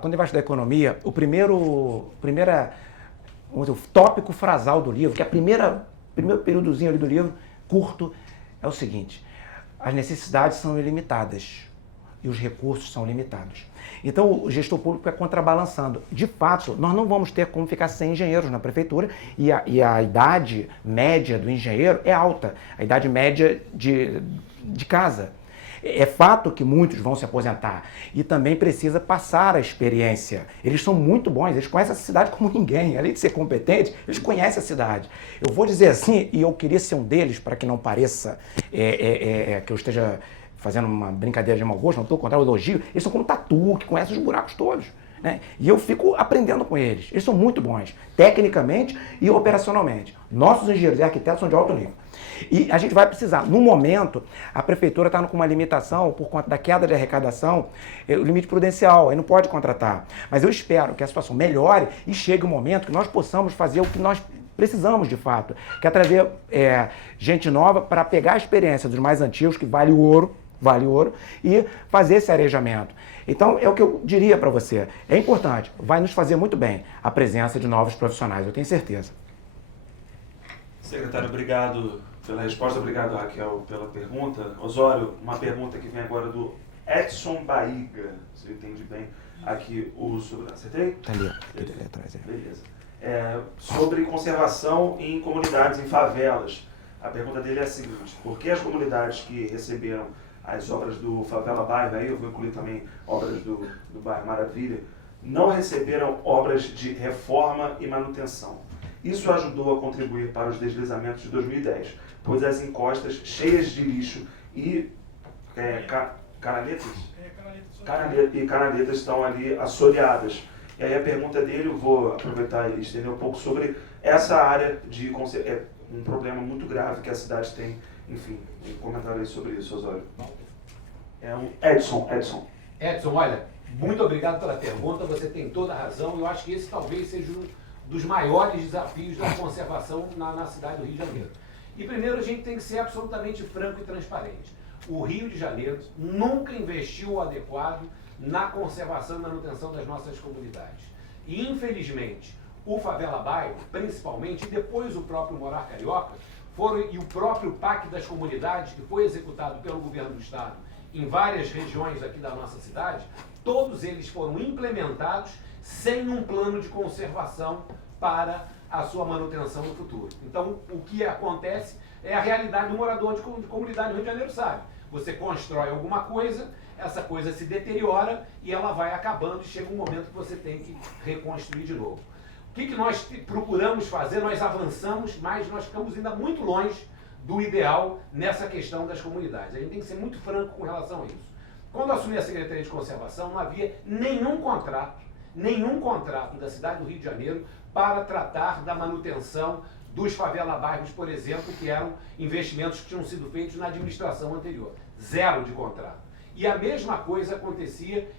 quando eu da economia, o primeiro tópico frasal do livro, que é primeiro períodozinho ali do livro, curto, é o seguinte: as necessidades são ilimitadas e os recursos são limitados. Então, o gestor público é contrabalançando. De fato, nós não vamos ter como ficar sem engenheiros na prefeitura e a idade média do engenheiro é alta, a idade média de casa. É fato que muitos vão se aposentar e também precisa passar a experiência. Eles são muito bons, eles conhecem a cidade como ninguém. Além de ser competentes, eles conhecem a cidade. Eu vou dizer assim, e eu queria ser um deles, para que não pareça que eu esteja fazendo uma brincadeira de mau gosto, não estou contra o elogio. Eles são como tatu, que conhecem os buracos todos, né? E eu fico aprendendo com eles. Eles são muito bons, tecnicamente e operacionalmente. Nossos engenheiros e arquitetos são de alto nível. E a gente vai precisar. No momento, a prefeitura está com uma limitação por conta da queda de arrecadação, o limite prudencial, aí não pode contratar. Mas eu espero que a situação melhore e chegue o momento que nós possamos fazer o que nós precisamos de fato, que é trazer gente nova para pegar a experiência dos mais antigos, que vale ouro, e fazer esse arejamento. Então, é o que eu diria para você. É importante, vai nos fazer muito bem a presença de novos profissionais, eu tenho certeza. Secretário, obrigado pela resposta, obrigado, Raquel, pela pergunta. Osório, uma pergunta que vem agora do Edson Baiga, você entende bem aqui o sobre... Acertei? Tá ali, aquele ali atrás. Beleza. Sobre conservação em comunidades, em favelas. A pergunta dele é a seguinte: por que as comunidades que receberam as obras do Favela Bairro, aí eu vou incluir também obras do Bairro Maravilha, não receberam obras de reforma e manutenção? Isso ajudou a contribuir para os deslizamentos de 2010, pois as encostas cheias de lixo e canaletas estão ali assoreadas. E aí a pergunta dele, eu vou aproveitar e estender um pouco sobre essa área de um problema muito grave que a cidade tem. Enfim, um comentário aí sobre isso, Osório. É o Edson. Edson, olha, muito obrigado pela pergunta, você tem toda a razão. Eu acho que esse talvez seja um dos maiores desafios da conservação na cidade do Rio de Janeiro. E primeiro a gente tem que ser absolutamente franco e transparente. O Rio de Janeiro nunca investiu o adequado na conservação e manutenção das nossas comunidades. E infelizmente, o Favela Bairro, principalmente, e depois o próprio Morar Carioca, e o próprio Pacto das Comunidades, que foi executado pelo governo do Estado em várias regiões aqui da nossa cidade, todos eles foram implementados sem um plano de conservação para a sua manutenção no futuro. Então, o que acontece é a realidade do morador de comunidade no Rio de Janeiro, sabe? Você constrói alguma coisa, essa coisa se deteriora e ela vai acabando e chega um momento que você tem que reconstruir de novo. O que nós procuramos fazer? Nós avançamos, mas nós ficamos ainda muito longe do ideal nessa questão das comunidades. A gente tem que ser muito franco com relação a isso. Quando eu assumi a Secretaria de Conservação, não havia nenhum contrato da cidade do Rio de Janeiro para tratar da manutenção dos favela bairros, por exemplo, que eram investimentos que tinham sido feitos na administração anterior. Zero de contrato. E a mesma coisa acontecia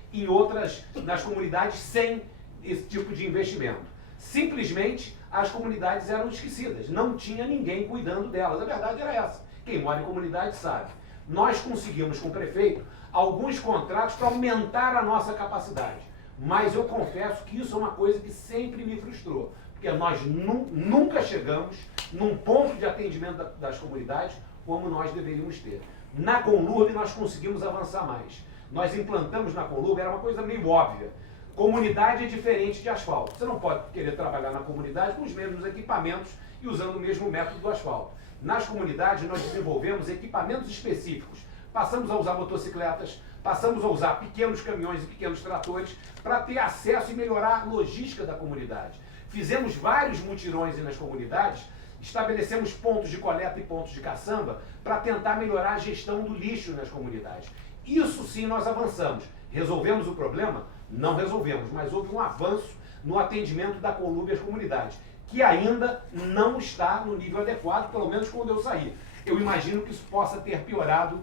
nas comunidades sem esse tipo de investimento. Simplesmente as comunidades eram esquecidas, não tinha ninguém cuidando delas. A verdade era essa. Quem mora em comunidade sabe. Nós conseguimos com o prefeito alguns contratos para aumentar a nossa capacidade. Mas eu confesso que isso é uma coisa que sempre me frustrou, porque nós nunca chegamos num ponto de atendimento das comunidades como nós deveríamos ter. Na Conlurb nós conseguimos avançar mais. Nós implantamos na Conlurb, era uma coisa meio óbvia. Comunidade é diferente de asfalto. Você não pode querer trabalhar na comunidade com os mesmos equipamentos e usando o mesmo método do asfalto. Nas comunidades nós desenvolvemos equipamentos específicos. Passamos a usar motocicletas, passamos a usar pequenos caminhões e pequenos tratores para ter acesso e melhorar a logística da comunidade. Fizemos vários mutirões nas comunidades, estabelecemos pontos de coleta e pontos de caçamba para tentar melhorar a gestão do lixo nas comunidades. Isso sim nós avançamos. Resolvemos o problema? Não resolvemos, mas houve um avanço no atendimento da Conlurb às comunidades, que ainda não está no nível adequado, pelo menos quando eu saí. Eu imagino que isso possa ter piorado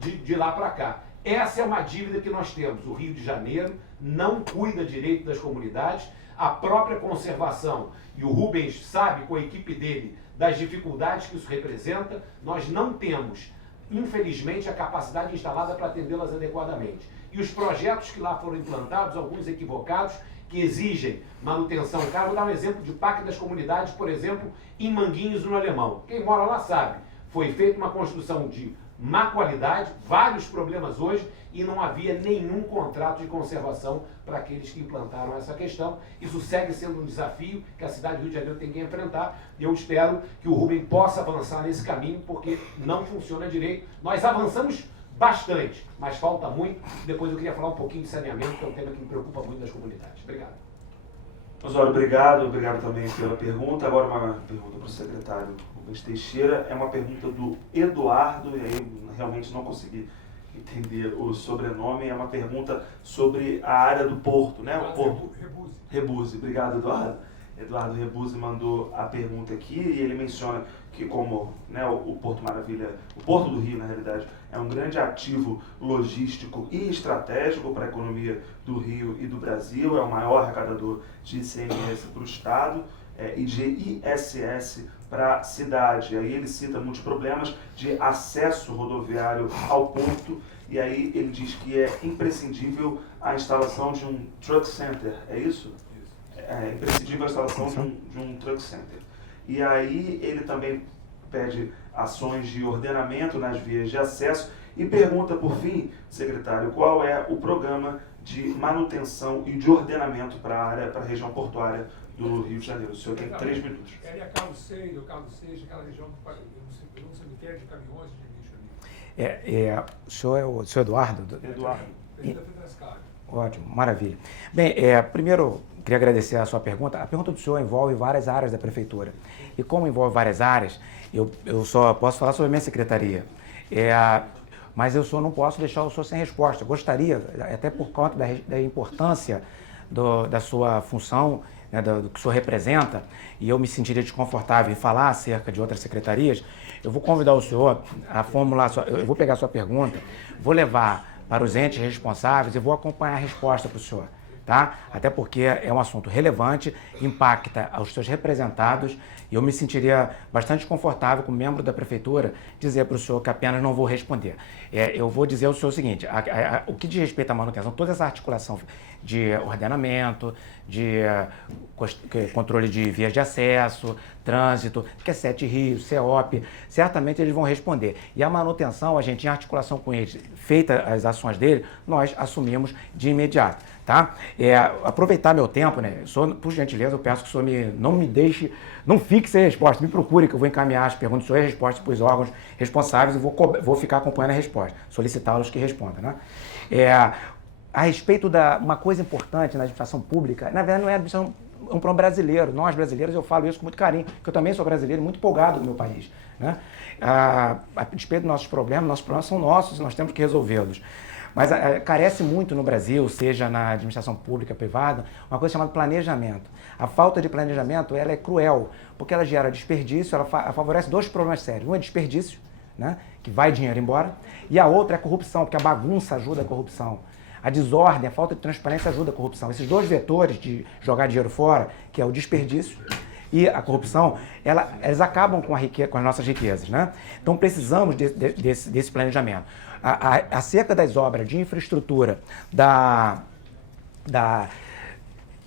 de lá para cá. Essa é uma dívida que nós temos. O Rio de Janeiro não cuida direito das comunidades, a própria conservação, e o Rubens sabe com a equipe dele das dificuldades que isso representa. Nós não temos, infelizmente, a capacidade instalada para atendê-las adequadamente. E os projetos que lá foram implantados, alguns equivocados, que exigem manutenção cara. Vou dar um exemplo de Pacto das Comunidades, por exemplo, em Manguinhos, no Alemão. Quem mora lá sabe, foi feita uma construção de má qualidade, vários problemas hoje, e não havia nenhum contrato de conservação para aqueles que implantaram essa questão. Isso segue sendo um desafio que a cidade do Rio de Janeiro tem que enfrentar, e eu espero que o Rubem possa avançar nesse caminho, porque não funciona direito. Nós avançamos bastante, mas falta muito. Depois eu queria falar um pouquinho de saneamento, que é um tema que me preocupa muito das comunidades. Obrigado. Osório, obrigado também pela pergunta. Agora uma pergunta para o secretário Rubens Teixeira. É uma pergunta do Eduardo, e aí eu realmente não consegui entender o sobrenome. É uma pergunta sobre a área do porto, né? O porto Rebuse. Obrigado, Eduardo. Eduardo Rebuzzi mandou a pergunta aqui e ele menciona que como, né, o Porto Maravilha, o Porto do Rio, na realidade, é um grande ativo logístico e estratégico para a economia do Rio e do Brasil, é o maior arrecadador de ICMS para o Estado e de ISS para a cidade. Aí ele cita muitos problemas de acesso rodoviário ao porto, e aí ele diz que é imprescindível a instalação de um truck center, é isso? É imprescindível a instalação de um truck center. E aí ele também pede ações de ordenamento nas vias de acesso e pergunta, por fim, secretário, qual é o programa de manutenção e de ordenamento para a região portuária do Rio de Janeiro. O senhor tem 3 minutos. É a Carlos 6, aquela região do cemitério de caminhões de lixo ali. O senhor é o senhor Eduardo? Eduardo. Ótimo, maravilha. Bem, primeiro, queria agradecer a sua pergunta. A pergunta do senhor envolve várias áreas da Prefeitura. E como envolve várias áreas, eu só posso falar sobre a minha secretaria. Mas eu só não posso deixar o senhor sem resposta. Eu gostaria, até por conta da importância da sua função, né, do que o senhor representa, e eu me sentiria desconfortável em falar acerca de outras secretarias, eu vou convidar o senhor a formular, eu vou pegar a sua pergunta, vou levar para os entes responsáveis e vou acompanhar a resposta para o senhor, tá? Até porque é um assunto relevante, impacta aos seus representados, e eu me sentiria bastante desconfortável como membro da Prefeitura dizer para o senhor que apenas não vou responder. Eu vou dizer ao senhor o seguinte, o que diz respeito à manutenção, toda essa articulação de ordenamento, de controle de vias de acesso, trânsito, que é 7 Rios, CEOP, certamente eles vão responder. E a manutenção, a gente, em articulação com eles, feita as ações dele, nós assumimos de imediato, tá? Aproveitar meu tempo, né? Por gentileza, eu peço que o senhor não me deixe, não fique sem resposta, me procure que eu vou encaminhar as perguntas do senhor e as respostas para os órgãos responsáveis e vou ficar acompanhando a resposta, solicitá-los que respondam, né? A respeito uma coisa importante na administração pública, na verdade não é administração, é um problema brasileiro. Nós brasileiros, eu falo isso com muito carinho, porque eu também sou brasileiro, muito empolgado no meu país, né? A respeito dos nossos problemas são nossos e nós temos que resolvê-los. Mas carece muito no Brasil, seja na administração pública, privada, uma coisa chamada planejamento. A falta de planejamento, ela é cruel, porque ela gera desperdício, ela favorece 2 problemas sérios. Um é desperdício, né, que vai dinheiro embora, e a outra é a corrupção, porque a bagunça ajuda a corrupção. A desordem, a falta de transparência ajuda a corrupção. Esses 2 vetores de jogar dinheiro fora, que é o desperdício e a corrupção, elas acabam com as nossas riquezas, né? Então precisamos desse planejamento. Acerca das obras de infraestrutura,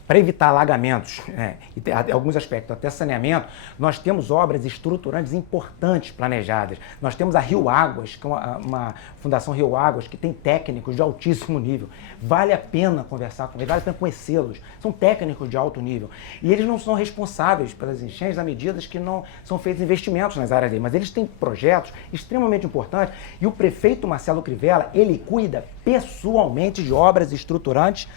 para evitar alagamentos, né, e alguns aspectos, até saneamento, nós temos obras estruturantes importantes planejadas. Nós temos a Rio Águas, que é uma Fundação Rio Águas, que tem técnicos de altíssimo nível. Vale a pena conversar com eles, vale a pena conhecê-los. São técnicos de alto nível. E eles não são responsáveis pelas enchentes à medida que não são feitos investimentos nas áreas dele, mas eles têm projetos extremamente importantes e o prefeito Marcelo Crivella, ele cuida pessoalmente de obras estruturantes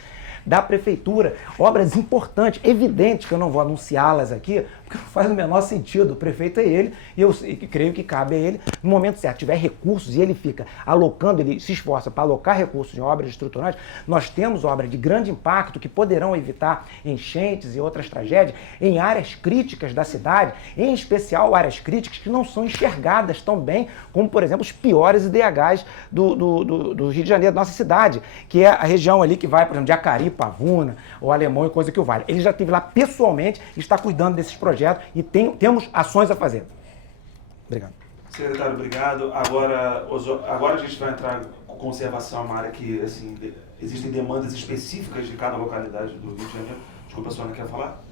da Prefeitura, obras importantes, evidentes, que eu não vou anunciá-las aqui, porque não faz o menor sentido, o prefeito é ele, e eu creio que cabe a ele, no momento certo, tiver recursos, e ele fica alocando, ele se esforça para alocar recursos em obras estruturantes, nós temos obras de grande impacto que poderão evitar enchentes e outras tragédias em áreas críticas da cidade, em especial áreas críticas que não são enxergadas tão bem como, por exemplo, os piores IDHs do Rio de Janeiro, da nossa cidade, que é a região ali que vai, por exemplo, de Acari, Pavuna, ou Alemão e coisa que o vale. Ele já esteve lá pessoalmente e está cuidando desses projetos e temos ações a fazer. Obrigado. Secretário, obrigado. Agora a gente vai entrar com conservação, uma área que, assim, existem demandas específicas de cada localidade do Rio de Janeiro. Desculpa, a senhora quer falar?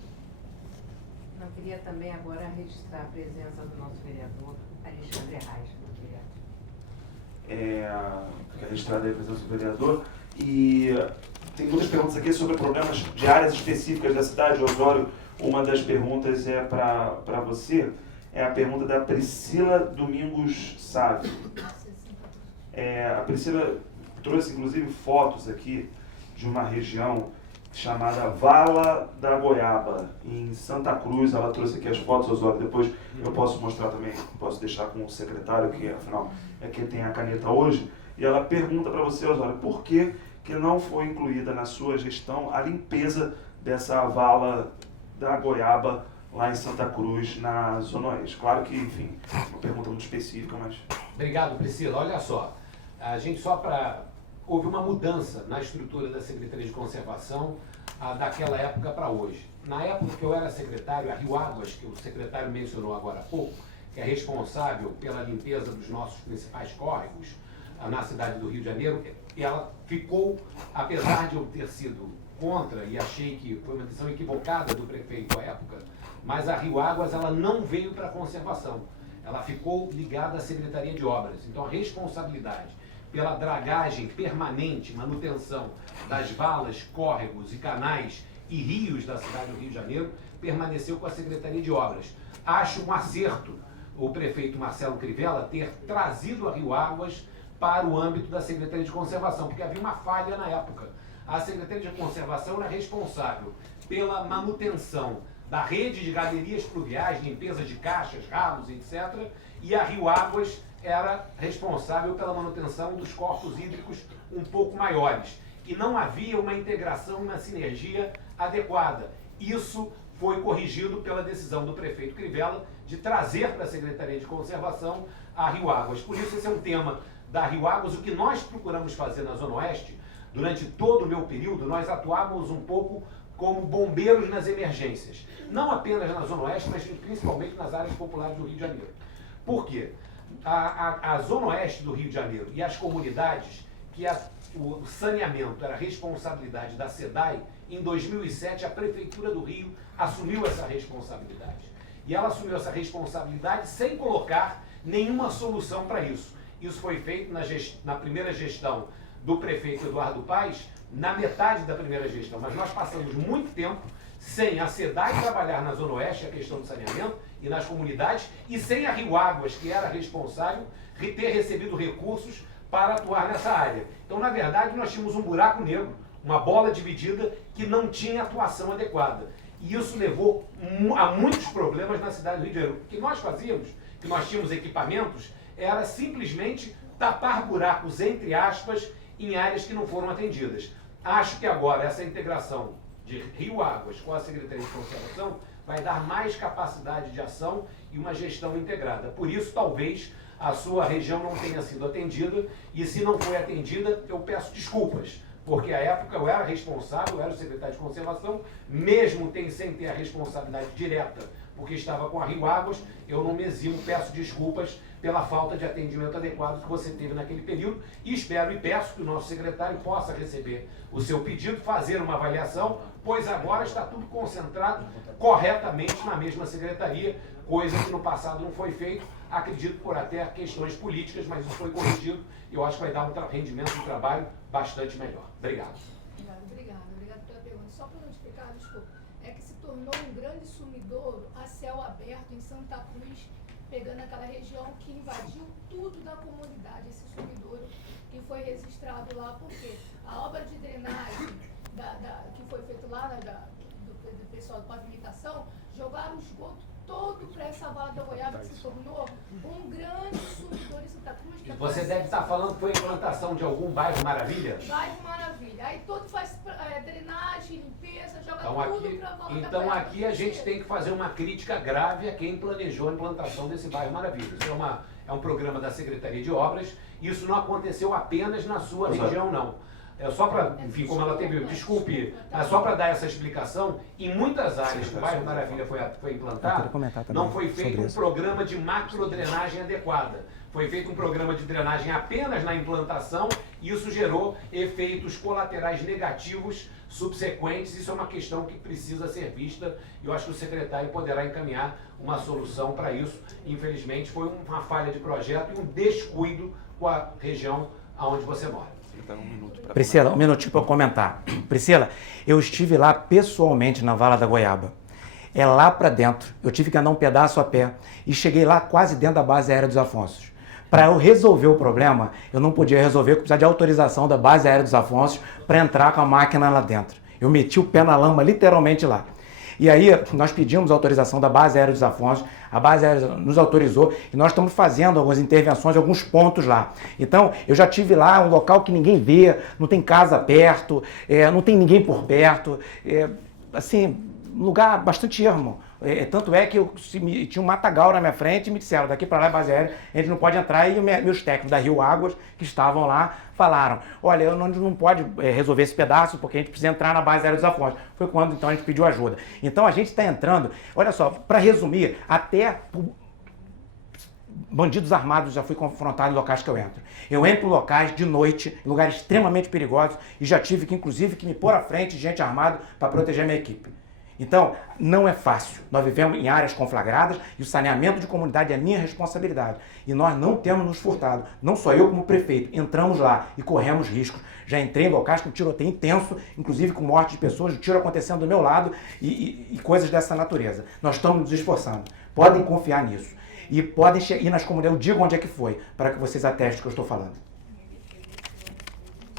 Eu queria também agora registrar a presença do nosso vereador, Alexandre Reis, Quer registrar a presença do vereador. E tem muitas perguntas aqui sobre problemas de áreas específicas da cidade. Osório, uma das perguntas é para você, é a pergunta da Priscila Domingos Sávio. A Priscila trouxe, inclusive, fotos aqui de uma região chamada Vala da Goiaba, em Santa Cruz. Ela trouxe aqui as fotos, Osório, depois eu posso mostrar também, posso deixar com o secretário, que afinal é quem tem a caneta hoje. E ela pergunta para você, Osório, por que não foi incluída na sua gestão a limpeza dessa vala da Goiaba, lá em Santa Cruz, na Zona Oeste. Claro que, enfim, uma pergunta muito específica, mas... Obrigado, Priscila. Olha só, a gente houve uma mudança na estrutura da Secretaria de Conservação daquela época para hoje. Na época que eu era secretário, a Rio Águas, que o secretário mencionou agora há pouco, que é responsável pela limpeza dos nossos principais córregos na cidade do Rio de Janeiro, ela ficou, apesar de eu ter sido contra e achei que foi uma decisão equivocada do prefeito à época, mas a Rio Águas ela não veio para a conservação, ela ficou ligada à Secretaria de Obras. Então a responsabilidade pela dragagem permanente, manutenção das valas, córregos e canais e rios da cidade do Rio de Janeiro permaneceu com a Secretaria de Obras. Acho um acerto o prefeito Marcelo Crivella ter trazido a Rio Águas para o âmbito da Secretaria de Conservação, porque havia uma falha na época. A Secretaria de Conservação era responsável pela manutenção da rede de galerias pluviais, limpeza de caixas, ralos, etc. E a Rio Águas era responsável pela manutenção dos corpos hídricos um pouco maiores. E não havia uma integração, uma sinergia adequada. Isso foi corrigido pela decisão do prefeito Crivella de trazer para a Secretaria de Conservação a Rio Águas. Por isso, esse é um tema da Rio Águas. O que nós procuramos fazer na Zona Oeste, durante todo o meu período, nós atuávamos um pouco como bombeiros nas emergências. Não apenas na Zona Oeste, mas principalmente nas áreas populares do Rio de Janeiro. Por quê? A Zona Oeste do Rio de Janeiro e as comunidades, que o saneamento era responsabilidade da SEDAI, em 2007 a Prefeitura do Rio assumiu essa responsabilidade. E ela assumiu essa responsabilidade sem colocar nenhuma solução para isso. Isso foi feito na primeira gestão do prefeito Eduardo Paes, na metade da primeira gestão. Mas nós passamos muito tempo sem a SEDAI trabalhar na Zona Oeste a questão do saneamento e nas comunidades, e sem a Rio Águas, que era responsável, ter recebido recursos para atuar nessa área. Então, na verdade, nós tínhamos um buraco negro, uma bola dividida que não tinha atuação adequada. E isso levou a muitos problemas na cidade do Rio de Janeiro. O que nós fazíamos, que nós tínhamos equipamentos, era simplesmente tapar buracos, entre aspas, em áreas que não foram atendidas. Acho que agora essa integração de Rio Águas com a Secretaria de Conservação vai dar mais capacidade de ação e uma gestão integrada. Por isso, talvez, a sua região não tenha sido atendida, e se não foi atendida, eu peço desculpas, porque à época eu era responsável, eu era o secretário de Conservação, mesmo sem ter a responsabilidade direta, porque estava com a Rio Águas, eu não me eximo, peço desculpas pela falta de atendimento adequado que você teve naquele período, e espero e peço que o nosso secretário possa receber o seu pedido, fazer uma avaliação, pois agora está tudo concentrado corretamente na mesma secretaria, coisa que no passado não foi feito, acredito por até questões políticas, mas isso foi corrigido e eu acho que vai dar um rendimento de trabalho bastante melhor. Obrigado. Obrigado pela pergunta. Só para notificar, desculpa, é que se tornou um grande sumidouro a céu aberto em Santa Cruz, pegando aquela região que invadiu tudo da comunidade, esse sumidouro que foi registrado lá, porque a obra de drenagem que foi feita lá do pessoal da pavimentação, jogaram o esgoto todo para essa vala da Goiaba, que se tornou um grande sumidouro em Santa Cruz. E você deve estar falando que foi a implantação de algum bairro Maravilha? Bairro Maravilha. Aí todo faz drenagem, limpeza, joga tudo para a vala da Então Goiaba. aqui a gente tem que fazer uma crítica grave a quem planejou a implantação desse bairro Maravilha. Isso é um programa da Secretaria de Obras, e isso não aconteceu apenas na sua região, não. É só para, enfim, como ela teve, desculpe, mas só para dar essa explicação, em muitas áreas que o bairro Maravilha foi implantado, não foi feito um programa de macrodrenagem adequada. Foi feito um programa de drenagem apenas na implantação, e isso gerou efeitos colaterais negativos subsequentes. Isso é uma questão que precisa ser vista, e eu acho que o secretário poderá encaminhar uma solução para isso. Infelizmente, foi uma falha de projeto e um descuido com a região onde você mora. Priscila, um minutinho para eu comentar. Priscila, eu estive lá pessoalmente na Vala da Goiaba. É lá para dentro. Eu tive que andar um pedaço a pé e cheguei lá quase dentro da base aérea dos Afonsos. Para eu resolver o problema, eu não podia resolver, eu precisava de autorização da base aérea dos Afonsos para entrar com a máquina lá dentro. Eu meti o pé na lama literalmente lá. E aí nós pedimos autorização da base aérea dos Afonsos, a base aérea nos autorizou e nós estamos fazendo algumas intervenções, alguns pontos lá. Então, eu já tive lá um local que ninguém vê, não tem casa perto, não tem ninguém por perto, assim, um lugar bastante ermo. Tanto é que tinha um matagal na minha frente e me disseram, daqui para lá é base aérea, a gente não pode entrar. E meus técnicos da Rio Águas, que estavam lá, falaram, olha, a gente não pode resolver esse pedaço porque a gente precisa entrar na base aérea dos Afonsos. Foi quando então a gente pediu ajuda. Então a gente está entrando, olha só, para resumir, até bandidos armados já fui confrontado em locais que eu entro. Eu entro em locais de noite, em lugares extremamente perigosos, e já tive que, inclusive, que me pôr à frente de gente armada para proteger a minha equipe. Então, não é fácil. Nós vivemos em áreas conflagradas e o saneamento de comunidade é minha responsabilidade. E nós não temos nos furtado. Não só eu como prefeito. Entramos lá e corremos riscos. Já entrei em locais com tiroteio intenso, inclusive com morte de pessoas, o tiro acontecendo do meu lado e coisas dessa natureza. Nós estamos nos esforçando. Podem confiar nisso. E podem ir nas comunidades, eu digo onde é que foi, para que vocês atestem o que eu estou falando.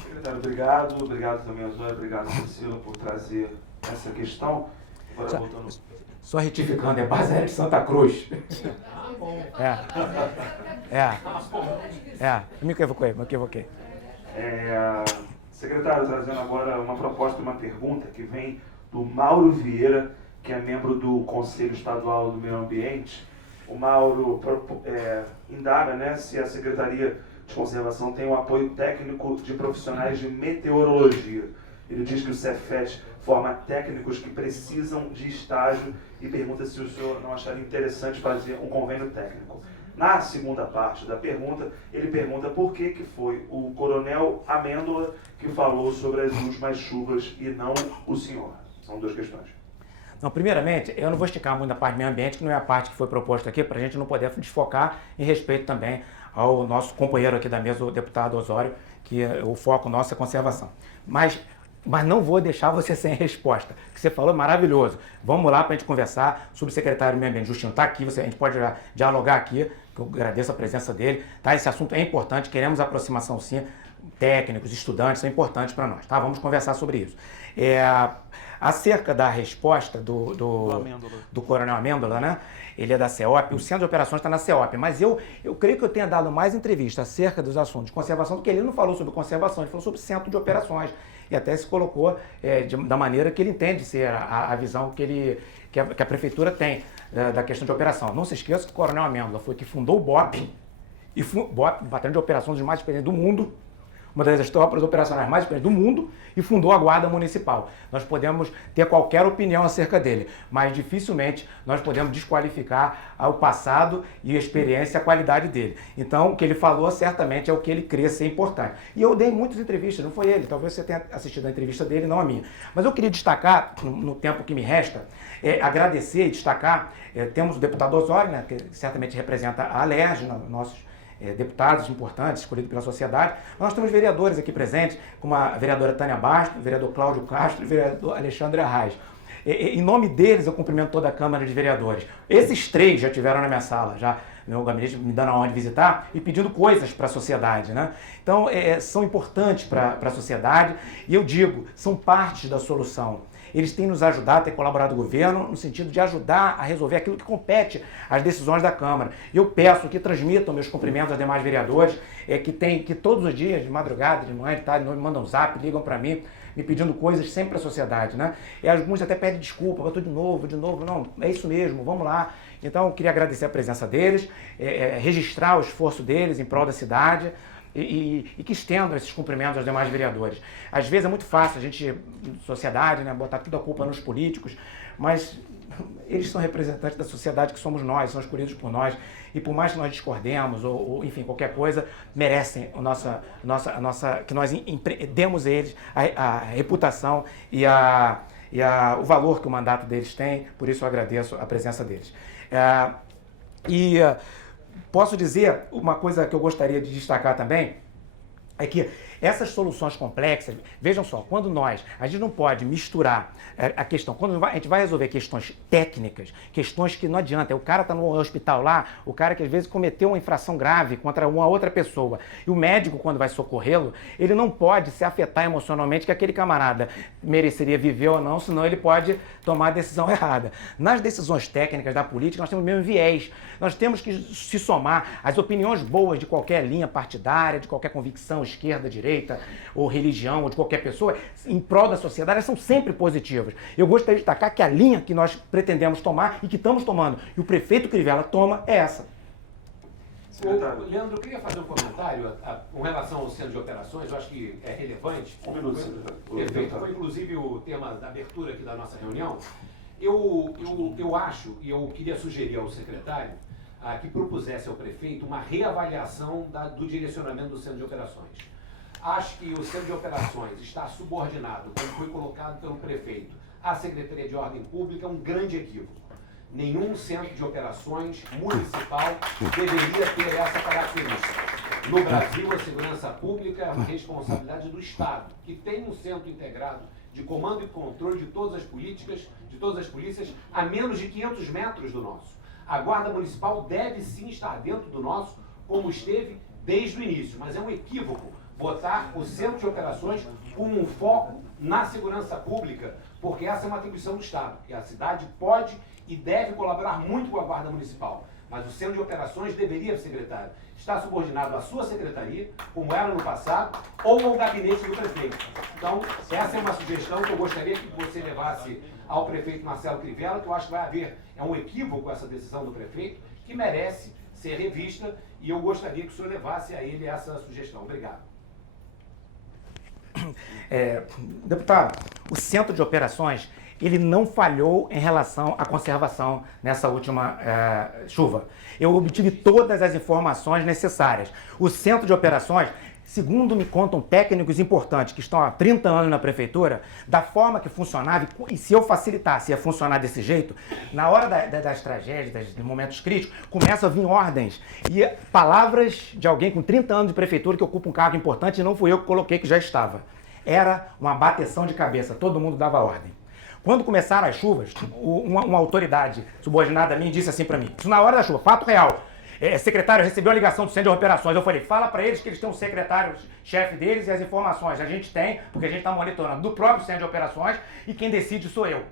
Secretário, obrigado. Obrigado também, Osório. Obrigado, Priscila, por trazer essa questão. Agora, voltando... Só retificando, é base aérea de Santa Cruz. Me equivoquei. Secretário, trazendo agora uma proposta, uma pergunta que vem do Mauro Vieira, que é membro do Conselho Estadual do Meio Ambiente. O Mauro indaga, né, se a Secretaria de Conservação tem o apoio técnico de profissionais de meteorologia. Ele diz que o Cefet forma técnicos que precisam de estágio e pergunta se o senhor não acharia interessante fazer um convênio técnico. Na segunda parte da pergunta, ele pergunta por que foi o Coronel Amêndola que falou sobre as últimas chuvas e não o senhor. São duas questões. Não, primeiramente, eu não vou esticar muito a parte do meio ambiente, que não é a parte que foi proposta aqui, para a gente não poder desfocar em respeito também ao nosso companheiro aqui da mesa, o deputado Osório, que o foco nosso é conservação. Mas não vou deixar você sem resposta. O que você falou é maravilhoso. Vamos lá para a gente conversar. O subsecretário do Meio Ambiente, Justino, está aqui, a gente pode dialogar aqui, que eu agradeço a presença dele. Tá? Esse assunto é importante, queremos aproximação sim, técnicos, estudantes, são importantes para nós. Tá? Vamos conversar sobre isso. Acerca da resposta do Coronel Amêndola, né? Ele é da CEOP, o Centro de Operações está na CEOP, mas eu creio que eu tenha dado mais entrevista acerca dos assuntos de conservação, porque ele não falou sobre conservação, ele falou sobre Centro de Operações, e até se colocou da maneira que ele entende ser a visão que a Prefeitura tem da questão de operação. Não se esqueça que o Coronel Amêndola foi que fundou o BOP, BOP, Batalhão de Operações dos mais experientes do mundo, uma das tropas operacionais mais experientes do mundo, e fundou a Guarda Municipal. Nós podemos ter qualquer opinião acerca dele, mas dificilmente nós podemos desqualificar o passado e a experiência e a qualidade dele. Então, o que ele falou certamente é o que ele crê ser importante. E eu dei muitas entrevistas, não foi ele, talvez você tenha assistido a entrevista dele, não a minha. Mas eu queria destacar, no tempo que me resta, agradecer e destacar, temos o deputado Osório, né, que certamente representa a Alerj, nossos deputados importantes, escolhidos pela sociedade. Nós temos vereadores aqui presentes, como a vereadora Tânia Bastos, o vereador Cláudio Castro e o vereador Alexandre Arraes. Em nome deles, eu cumprimento toda a Câmara de Vereadores. Esses três já estiveram na minha sala, já meu gabinete me dando a honra de visitar e pedindo coisas para a sociedade, né? Então, são importantes para a sociedade e eu digo, são parte da solução. Eles têm nos ajudado, têm colaborado com o governo no sentido de ajudar a resolver aquilo que compete às decisões da Câmara. Eu peço que transmitam meus cumprimentos aos demais vereadores, que todos os dias, de madrugada, de manhã, de tarde, me mandam zap, ligam para mim, me pedindo coisas sempre para a sociedade, né? E alguns até pedem desculpa, eu estou de novo, não, é isso mesmo, vamos lá. Então, eu queria agradecer a presença deles, registrar o esforço deles em prol da cidade, e que estendam esses cumprimentos aos demais vereadores. Às vezes é muito fácil a gente, sociedade, né, botar toda a culpa nos políticos, mas eles são representantes da sociedade que somos nós, são escolhidos por nós, e por mais que nós discordemos, ou enfim, qualquer coisa, merecem que nós demos a eles a reputação e o valor que o mandato deles tem, por isso eu agradeço a presença deles. Posso dizer uma coisa que eu gostaria de destacar também, é que essas soluções complexas, vejam só, quando a gente não pode misturar a questão, quando a gente vai resolver questões técnicas, questões que não adianta, o cara está no hospital lá, o cara que às vezes cometeu uma infração grave contra uma outra pessoa, e o médico, quando vai socorrê-lo, ele não pode se afetar emocionalmente que aquele camarada mereceria viver ou não, senão ele pode tomar a decisão errada. Nas decisões técnicas da política, nós temos o mesmo viés, nós temos que se somar às opiniões boas de qualquer linha partidária, de qualquer convicção esquerda, direita, ou religião, ou de qualquer pessoa, em prol da sociedade, elas são sempre positivas. Eu gostaria de destacar que a linha que nós pretendemos tomar e que estamos tomando, e o prefeito Crivella toma, é essa. Leandro, eu queria fazer um comentário com relação ao centro de operações, eu acho que é relevante. Um minuto, secretário. Perfeito, foi inclusive o tema da abertura aqui da nossa reunião. Eu acho, e eu queria sugerir ao secretário, que propusesse ao prefeito uma reavaliação do direcionamento do centro de operações. Acho que o centro de operações está subordinado, como foi colocado pelo prefeito, à Secretaria de Ordem Pública, um grande equívoco. Nenhum centro de operações municipal deveria ter essa característica. No Brasil, a segurança pública é uma responsabilidade do Estado, que tem um centro integrado de comando e controle de todas as políticas, de todas as polícias, a menos de 500 metros do nosso. A Guarda Municipal deve sim estar dentro do nosso, como esteve desde o início, mas é um equívoco botar o centro de operações como um foco na segurança pública, porque essa é uma atribuição do Estado, e a cidade pode e deve colaborar muito com a Guarda Municipal. Mas o centro de operações deveria, secretário, estar subordinado à sua secretaria, como era no passado, ou ao gabinete do prefeito. Então, essa é uma sugestão que eu gostaria que você levasse ao prefeito Marcelo Crivella, que eu acho que vai haver, é um equívoco essa decisão do prefeito, que merece ser revista, e eu gostaria que o senhor levasse a ele essa sugestão. Obrigado. Deputado, o centro de operações, ele não falhou em relação à conservação nessa última chuva. Eu obtive todas as informações necessárias. O centro de operações, segundo me contam técnicos importantes que estão há 30 anos na prefeitura, da forma que funcionava, e se eu facilitasse ia funcionar desse jeito, na hora das tragédias, dos momentos críticos, começam a vir ordens e palavras de alguém com 30 anos de prefeitura que ocupa um cargo importante, e não fui eu que coloquei, que já estava. Era uma bateção de cabeça, todo mundo dava ordem. Quando começaram as chuvas, uma autoridade subordinada a mim disse assim para mim, isso na hora da chuva, fato real, secretário, recebeu a ligação do centro de operações, eu falei, fala para eles que eles têm um secretário-chefe deles e as informações a gente tem, porque a gente está monitorando do próprio centro de operações e quem decide sou eu.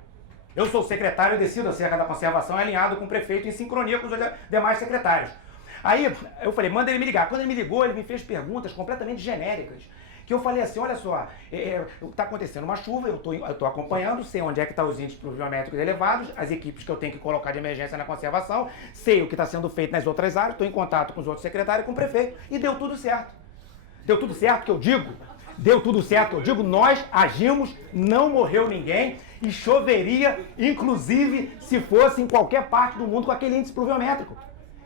Eu sou o secretário e decido acerca da conservação alinhado com o prefeito em sincronia com os demais secretários. Aí eu falei, manda ele me ligar. Quando ele me ligou, ele me fez perguntas completamente genéricas. Que eu falei assim, olha só, está acontecendo uma chuva, eu estou acompanhando, sei onde é que estão os índices pluviométricos elevados, as equipes que eu tenho que colocar de emergência na conservação, sei o que está sendo feito nas outras áreas, estou em contato com os outros secretários e com o prefeito, e deu tudo certo. Deu tudo certo, que eu digo, deu tudo certo, eu digo, nós agimos, não morreu ninguém, e choveria, inclusive, se fosse em qualquer parte do mundo com aquele índice pluviométrico.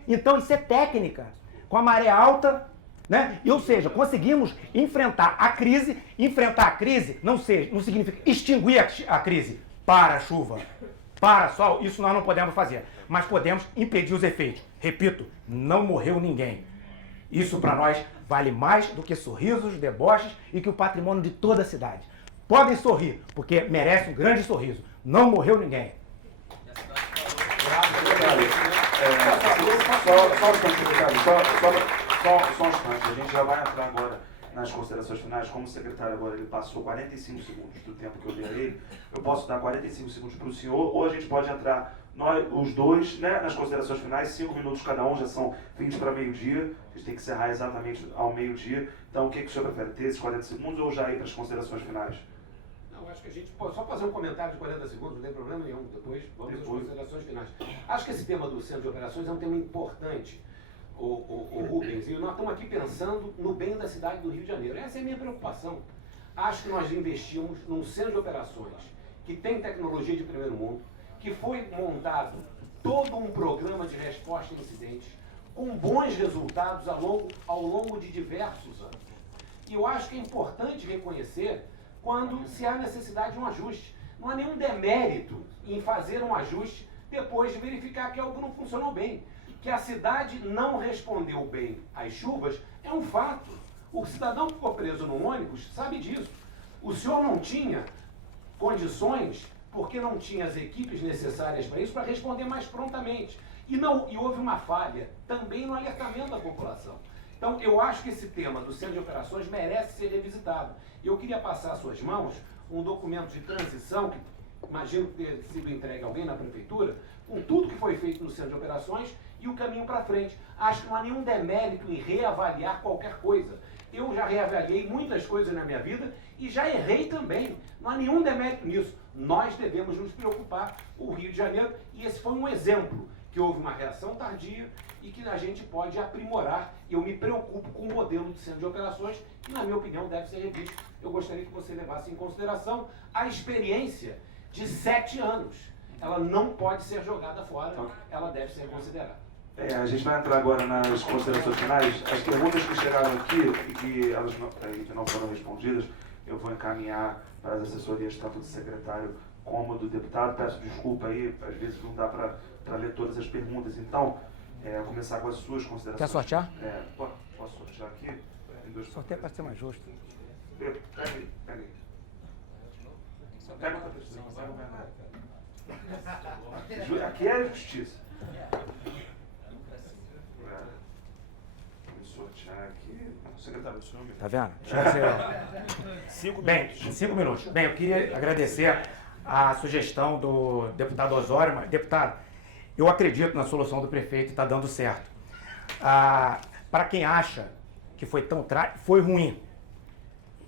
Então isso é técnica, com a maré alta, né? Ou seja, conseguimos enfrentar a crise não significa extinguir a crise. Para a chuva, para sol, isso nós não podemos fazer, mas podemos impedir os efeitos. Repito, não morreu ninguém. Isso para nós vale mais do que sorrisos, deboches e que o patrimônio de toda a cidade. Podem sorrir, porque merece um grande sorriso. Não morreu ninguém. Só um instante, a gente já vai entrar agora nas considerações finais. Como o secretário agora ele passou 45 segundos do tempo que eu dei a ele, eu posso dar 45 segundos para o senhor, ou a gente pode entrar, nós, os dois, né, nas considerações finais, 5 minutos cada um, já são 20 para meio-dia, a gente tem que encerrar exatamente ao meio-dia. Então, o que o senhor prefere, ter esses 40 segundos ou já ir para as considerações finais? Não, acho que a gente pode só fazer um comentário de 40 segundos, não tem problema nenhum, depois vamos às considerações finais. Acho que esse tema do centro de operações é um tema importante, o Rubens, e nós estamos aqui pensando no bem da cidade do Rio de Janeiro. Essa é a minha preocupação. Acho que nós investimos num centro de operações que tem tecnologia de primeiro mundo, que foi montado todo um programa de resposta a incidentes, com bons resultados ao longo de diversos anos. E eu acho que é importante reconhecer quando se há necessidade de um ajuste. Não há nenhum demérito em fazer um ajuste depois de verificar que algo não funcionou bem. Que a cidade não respondeu bem às chuvas é um fato. O cidadão que ficou preso no ônibus sabe disso. O senhor não tinha condições, porque não tinha as equipes necessárias para isso, para responder mais prontamente. E houve uma falha também no alertamento da população. Então, eu acho que esse tema do centro de operações merece ser revisitado. Eu queria passar às suas mãos um documento de transição, que imagino ter sido entregue a alguém na prefeitura, com tudo que foi feito no centro de operações e o caminho para frente. Acho que não há nenhum demérito em reavaliar qualquer coisa. eu já reavaliei muitas coisas na minha vida e já errei também. Não há nenhum demérito nisso. Nós devemos nos preocupar, o Rio de Janeiro, e esse foi um exemplo, que houve uma reação tardia e que a gente pode aprimorar. Eu me preocupo com o modelo de centro de operações, que, na minha opinião, deve ser revisto. Eu gostaria que você levasse em consideração a experiência de 7 anos. Ela não pode ser jogada fora, ela deve ser considerada. A gente vai entrar agora nas considerações finais. As perguntas que chegaram aqui e que elas não foram respondidas, eu vou encaminhar para as assessorias, tanto do secretário como do deputado. Peço desculpa aí, às vezes não dá para ler todas as perguntas. Então, começar com as suas considerações. Quer sortear? Posso sortear aqui? Em 2 Sorteio para ser mais justo. Pega aí. Pega o papel. Aqui é justiça. Vamos sortear aqui. Secretário, o senhor me... Tá vendo? Bem, 5 minutos. Bem, eu queria agradecer a sugestão do deputado Osório. Mas, deputado, eu acredito na solução do prefeito e está dando certo. Para quem acha que foi tão foi ruim,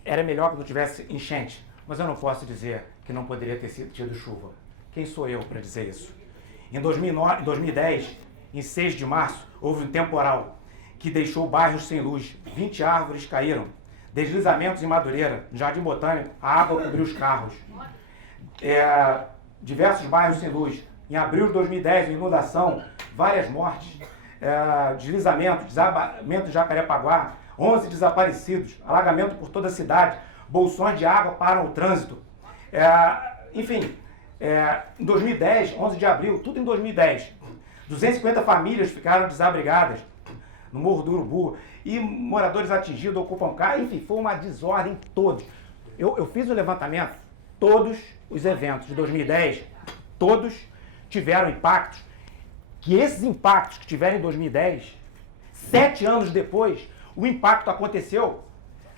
era melhor que não tivesse enchente, mas eu não posso dizer que não poderia ter tido chuva. Quem sou eu para dizer isso? Em 2010, em 6 de março, houve um temporal que deixou bairros sem luz. 20 árvores caíram. Deslizamentos em Madureira, no Jardim Botânico, a água cobriu os carros. Diversos bairros sem luz. Em abril de 2010, inundação, várias mortes. Deslizamento, desabamento de Jacarepaguá, 11 desaparecidos, alagamento por toda a cidade, bolsões de água param o trânsito. Enfim, em 2010, 11 de abril, tudo em 2010, 250 famílias ficaram desabrigadas no Morro do Urubu e moradores atingidos ocupam casa. Enfim, foi uma desordem todos. Eu fiz o levantamento, todos os eventos de 2010, todos tiveram impactos, que esses impactos que tiveram em 2010, 7 anos depois, o impacto aconteceu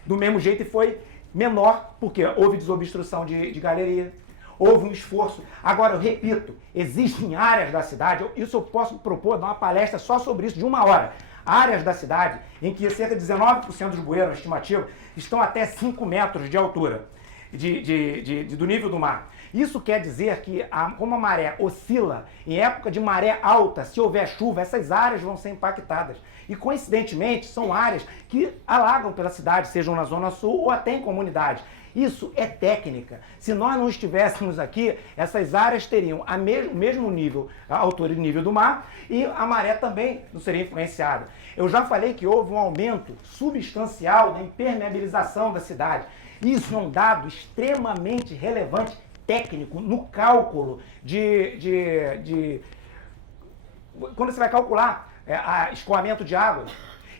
do mesmo jeito e foi menor, porque houve desobstrução de galeria, houve um esforço. Agora, eu repito, existem áreas da cidade, isso eu posso propor, dar uma palestra só sobre isso de 1 hora, áreas da cidade em que cerca de 19% dos bueiros, estimativa, estão até 5 metros de altura do nível do mar. Isso quer dizer que, como a maré oscila, em época de maré alta, se houver chuva, essas áreas vão ser impactadas. E, coincidentemente, são áreas que alagam pela cidade, sejam na Zona Sul ou até em comunidades. Isso é técnica. Se nós não estivéssemos aqui, essas áreas teriam o mesmo nível, a altura e nível do mar, e a maré também não seria influenciada. Eu já falei que houve um aumento substancial da impermeabilização da cidade. Isso é um dado extremamente relevante, técnico, no cálculo quando você vai calcular escoamento de água.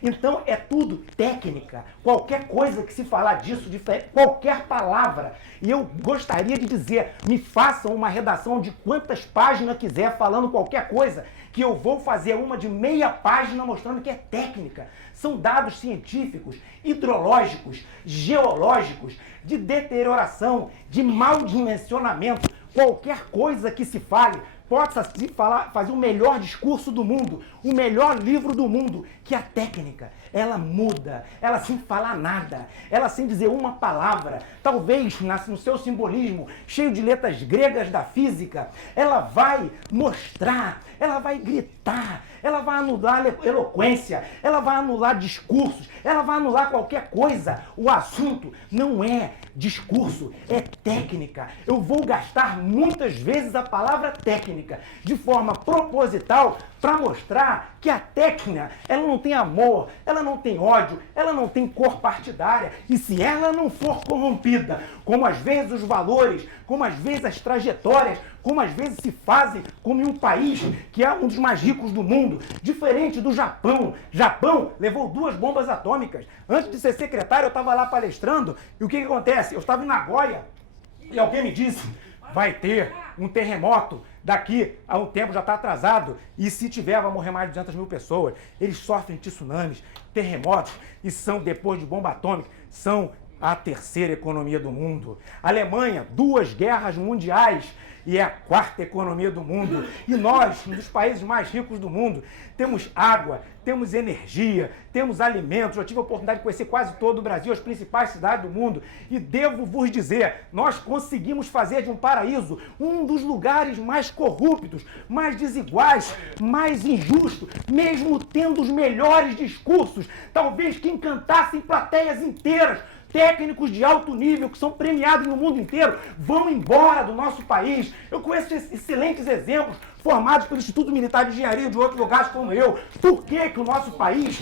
Então, é tudo técnica. Qualquer coisa que se falar disso, qualquer palavra. E eu gostaria de dizer, me façam uma redação de quantas páginas quiser falando qualquer coisa, que eu vou fazer uma de meia página mostrando que é técnica. São dados científicos, hidrológicos, geológicos, de deterioração, de mau dimensionamento. Qualquer coisa que se fale, possa se fazer o melhor discurso do mundo, o melhor livro do mundo, que a técnica, ela muda, ela sem falar nada, ela sem dizer uma palavra, talvez no seu simbolismo, cheio de letras gregas da física, ela vai mostrar, ela vai gritar, ela vai anular eloquência, ela vai anular discursos, ela vai anular qualquer coisa. O assunto não é discurso, é técnica. Eu vou gastar muitas vezes a palavra técnica de forma proposital para mostrar que a técnica, ela não tem amor, ela não tem ódio, ela não tem cor partidária. E se ela não for corrompida, como às vezes os valores, como às vezes as trajetórias, como às vezes se fazem como em um país que é um dos mais ricos do mundo, diferente do Japão. Japão levou 2 bombas atômicas. Antes de ser secretário, eu estava lá palestrando, e o que acontece? Eu estava em Nagoya, e alguém me disse, vai ter um terremoto daqui a um tempo, já está atrasado, e se tiver, vai morrer mais de 200 mil pessoas. Eles sofrem tsunamis, terremotos, e são, depois de bomba atômica, são a terceira economia do mundo. A Alemanha, 2 guerras mundiais e é a 4ª economia do mundo. E nós, um dos países mais ricos do mundo, temos água, temos energia, temos alimentos. Eu tive a oportunidade de conhecer quase todo o Brasil, as principais cidades do mundo. E devo vos dizer, nós conseguimos fazer de um paraíso um dos lugares mais corruptos, mais desiguais, mais injustos, mesmo tendo os melhores discursos, talvez que encantassem plateias inteiras. Técnicos de alto nível que são premiados no mundo inteiro vão embora do nosso país. Eu conheço excelentes exemplos formados pelo Instituto Militar de Engenharia de outros lugares como eu. Por que o nosso país,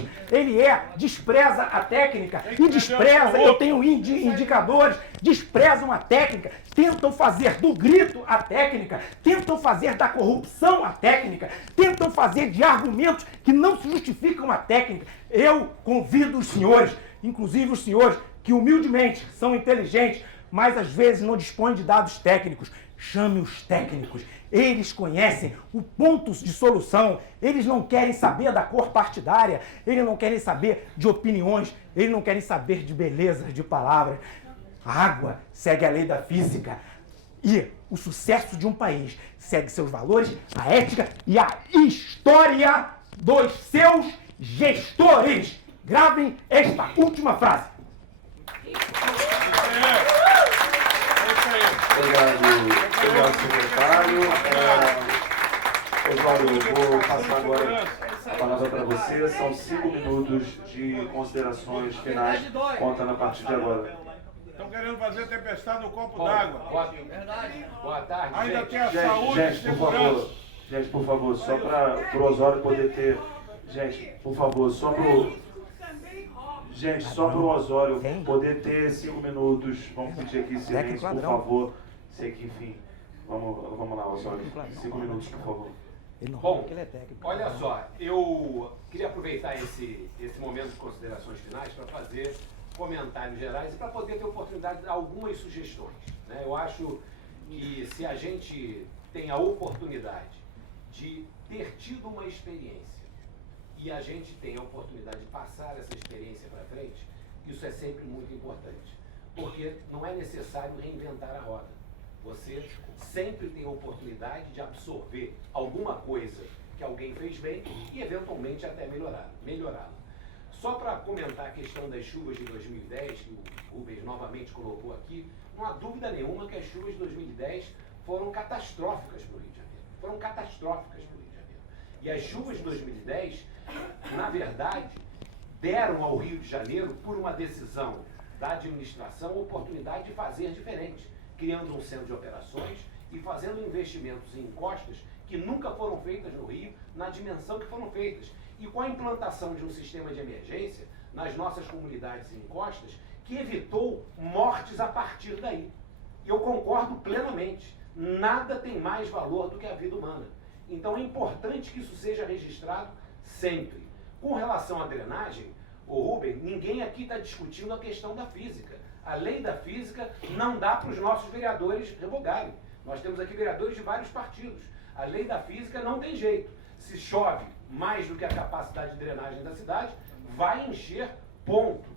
despreza a técnica e despreza, eu tenho indicadores, desprezam a técnica, tentam fazer do grito a técnica, tentam fazer da corrupção a técnica, tentam fazer de argumentos que não se justificam a técnica. Eu convido os senhores, inclusive os senhores, que humildemente são inteligentes, mas às vezes não dispõem de dados técnicos. Chame os técnicos. Eles conhecem o ponto de solução. Eles não querem saber da cor partidária. Eles não querem saber de opiniões. Eles não querem saber de belezas de palavras. A água segue a lei da física. E o sucesso de um país segue seus valores, a ética e a história dos seus gestores. Gravem esta última frase. Obrigado, secretário. Oswaldo, eu vou passar agora a palavra para você. São 5 minutos de considerações finais, contando a partir de agora. Estão querendo fazer tempestade no copo d'água. Verdade. Boa tarde. Ainda tem a saúde e segurança. Gente, por favor, só para o Osório poder ter... Gente, por favor, só para o Osório poder ter 5 minutos. Vamos pedir aqui silêncio, por favor. Sei que, enfim, vamos lá, Osório. 5 minutos, por favor. Bom, olha só, eu queria aproveitar esse momento de considerações finais para fazer comentários gerais e para poder ter oportunidade de dar algumas sugestões, né? Eu acho que se a gente tem a oportunidade de ter tido uma experiência e a gente tem a oportunidade de passar essa experiência para frente, isso é sempre muito importante, porque não é necessário reinventar a roda. Você sempre tem a oportunidade de absorver alguma coisa que alguém fez bem e eventualmente até melhorá-la. Só para comentar a questão das chuvas de 2010, que o Rubens novamente colocou aqui, não há dúvida nenhuma que as chuvas de 2010 foram catastróficas para o Rio de Janeiro. E as chuvas de 2010, na verdade, deram ao Rio de Janeiro, por uma decisão da administração, a oportunidade de fazer diferente, criando um centro de operações e fazendo investimentos em encostas que nunca foram feitas no Rio, na dimensão que foram feitas. E com a implantação de um sistema de emergência nas nossas comunidades e encostas, que evitou mortes a partir daí. E eu concordo plenamente. Nada tem mais valor do que a vida humana. Então é importante que isso seja registrado sempre. Com relação à drenagem, Rubem, ninguém aqui está discutindo a questão da física. A lei da física não dá para os nossos vereadores revogarem. Nós temos aqui vereadores de vários partidos. A lei da física não tem jeito. Se chove mais do que a capacidade de drenagem da cidade, vai encher, ponto.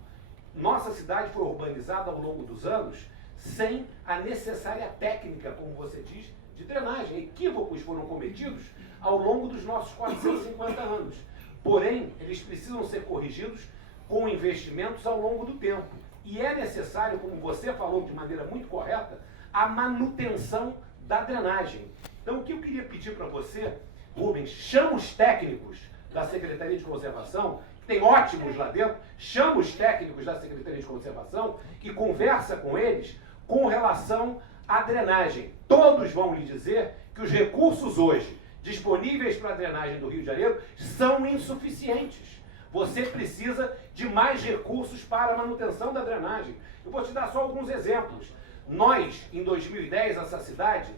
Nossa cidade foi urbanizada ao longo dos anos sem a necessária técnica, como você diz, de drenagem. Equívocos foram cometidos ao longo dos nossos 450 anos. Porém, eles precisam ser corrigidos com investimentos ao longo do tempo. E é necessário, como você falou de maneira muito correta, a manutenção da drenagem. Então, o que eu queria pedir para você, Rubens, chama os técnicos da Secretaria de Conservação, que tem ótimos lá dentro, chama os técnicos da Secretaria de Conservação e conversa com eles com relação à drenagem. Todos vão lhe dizer que os recursos hoje disponíveis para a drenagem do Rio de Janeiro são insuficientes. Você precisa de mais recursos para a manutenção da drenagem. Eu vou te dar só alguns exemplos. Nós, em 2010, essa cidade,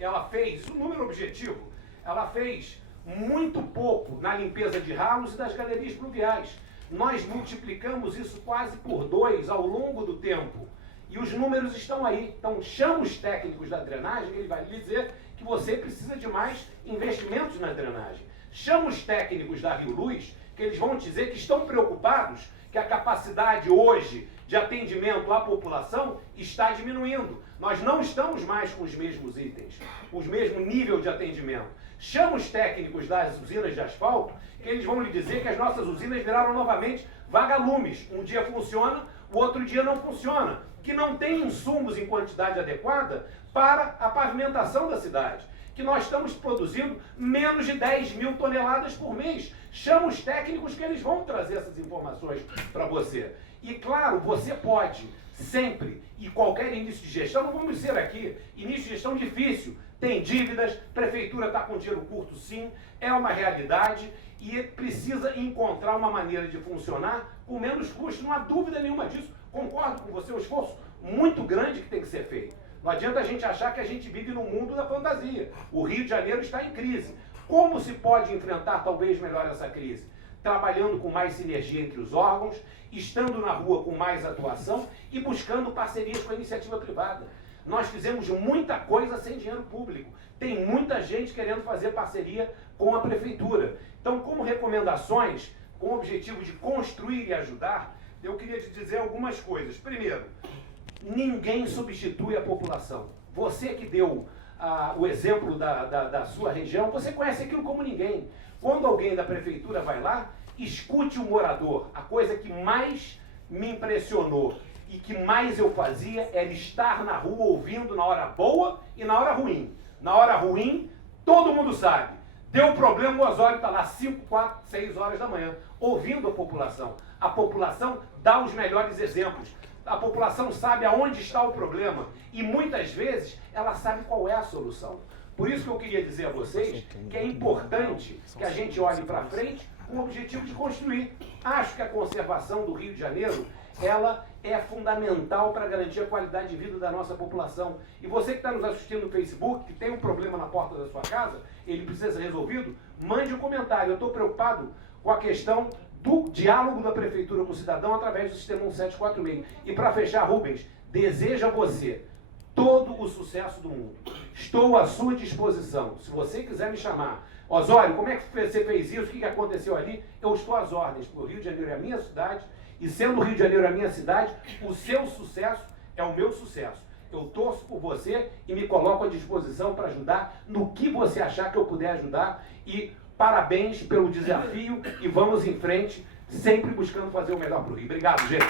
ela fez, um número objetivo, ela fez muito pouco na limpeza de ralos e das galerias pluviais. Nós multiplicamos isso quase por 2 ao longo do tempo. E os números estão aí. Então, chama os técnicos da drenagem, ele vai lhe dizer que você precisa de mais investimentos na drenagem. Chama os técnicos da Rio Luz, que eles vão dizer que estão preocupados que a capacidade hoje de atendimento à população está diminuindo. Nós não estamos mais com os mesmos itens, os mesmos nível de atendimento. Chama os técnicos das usinas de asfalto, que eles vão lhe dizer que as nossas usinas viraram novamente vagalumes. Um dia funciona, o outro dia não funciona, que não tem insumos em quantidade adequada para a pavimentação da cidade, que nós estamos produzindo menos de 10 mil toneladas por mês. Chama os técnicos que eles vão trazer essas informações para você. E claro, você pode sempre, e qualquer início de gestão, não vamos dizer aqui, início de gestão difícil, tem dívidas, prefeitura está com dinheiro curto sim, é uma realidade e precisa encontrar uma maneira de funcionar com menos custo, não há dúvida nenhuma disso. Concordo com você, um esforço muito grande que tem que ser feito. Não adianta a gente achar que a gente vive no mundo da fantasia. O Rio de Janeiro está em crise. Como se pode enfrentar talvez melhor essa crise? Trabalhando com mais sinergia entre os órgãos, estando na rua com mais atuação e buscando parcerias com a iniciativa privada. Nós fizemos muita coisa sem dinheiro público. Tem muita gente querendo fazer parceria com a prefeitura. Então, como recomendações, com o objetivo de construir e ajudar, eu queria te dizer algumas coisas. Primeiro, ninguém substitui a população. Você que deu o exemplo da sua região, você conhece aquilo como ninguém. Quando alguém da prefeitura vai lá, escute o morador. A coisa que mais me impressionou e que mais eu fazia era estar na rua ouvindo na hora boa e na hora ruim. Na hora ruim, todo mundo sabe. Deu problema, o Osório está lá 5, 4, 6 horas da manhã, ouvindo a população. A população dá os melhores exemplos. A população sabe aonde está o problema e muitas vezes ela sabe qual é a solução. Por isso que eu queria dizer a vocês que é importante que a gente olhe para frente com o objetivo de construir. Acho que a conservação do Rio de Janeiro, ela é fundamental para garantir a qualidade de vida da nossa população. E você que está nos assistindo no Facebook, que tem um problema na porta da sua casa, ele precisa ser resolvido, mande um comentário. Eu estou preocupado com a questão do diálogo da prefeitura com o cidadão através do sistema 1746. E para fechar, Rubens, desejo a você todo o sucesso do mundo. Estou à sua disposição. Se você quiser me chamar, Osório, como é que você fez isso? O que aconteceu ali? Eu estou às ordens, porque o Rio de Janeiro é a minha cidade, e sendo o Rio de Janeiro a minha cidade, o seu sucesso é o meu sucesso. Eu torço por você e me coloco à disposição para ajudar no que você achar que eu puder ajudar. E parabéns pelo desafio e vamos em frente, sempre buscando fazer o melhor para o Rio. Obrigado, gente.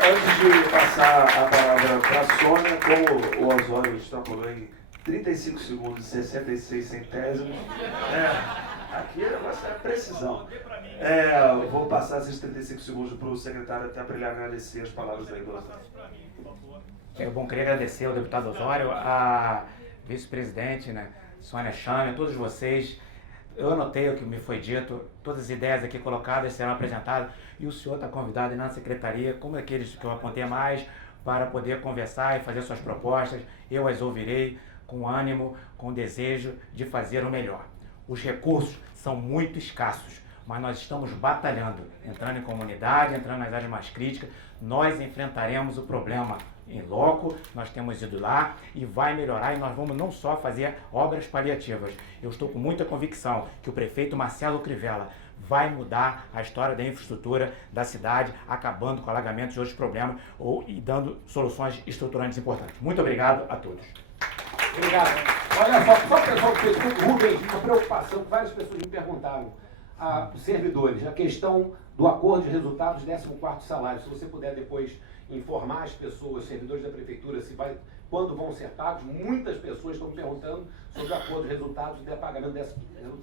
Antes de passar a palavra para a Sônia, como o Osório extrapolou em 35 segundos e 66 centésimos, aqui o negócio é precisão. Vou passar esses 35 segundos para o secretário até para ele agradecer as palavras aí do Osório. Bom, queria agradecer ao deputado Osório, a vice-presidente, né, Sônia Chame, a todos vocês. Eu anotei o que me foi dito, todas as ideias aqui colocadas serão apresentadas e o senhor está convidado na secretaria, como aqueles que eu apontei mais, para poder conversar e fazer suas propostas. Eu as ouvirei com ânimo, com desejo de fazer o melhor. Os recursos são muito escassos, mas nós estamos batalhando, entrando em comunidade, entrando nas áreas mais críticas. Nós enfrentaremos o problema em loco, nós temos ido lá e vai melhorar, e nós vamos não só fazer obras paliativas. Eu estou com muita convicção que o prefeito Marcelo Crivella vai mudar a história da infraestrutura da cidade, acabando com alagamentos e outros problemas e dando soluções estruturantes importantes. Muito obrigado a todos. Obrigado. Olha só o pessoal que fez com o Rubens, uma preocupação que várias pessoas me perguntaram, os servidores, a questão do acordo de resultados 14º salário. Se você puder depois informar as pessoas, servidores da prefeitura, quando vão ser pagos, muitas pessoas estão perguntando sobre o acordo de resultados e pagamento 14º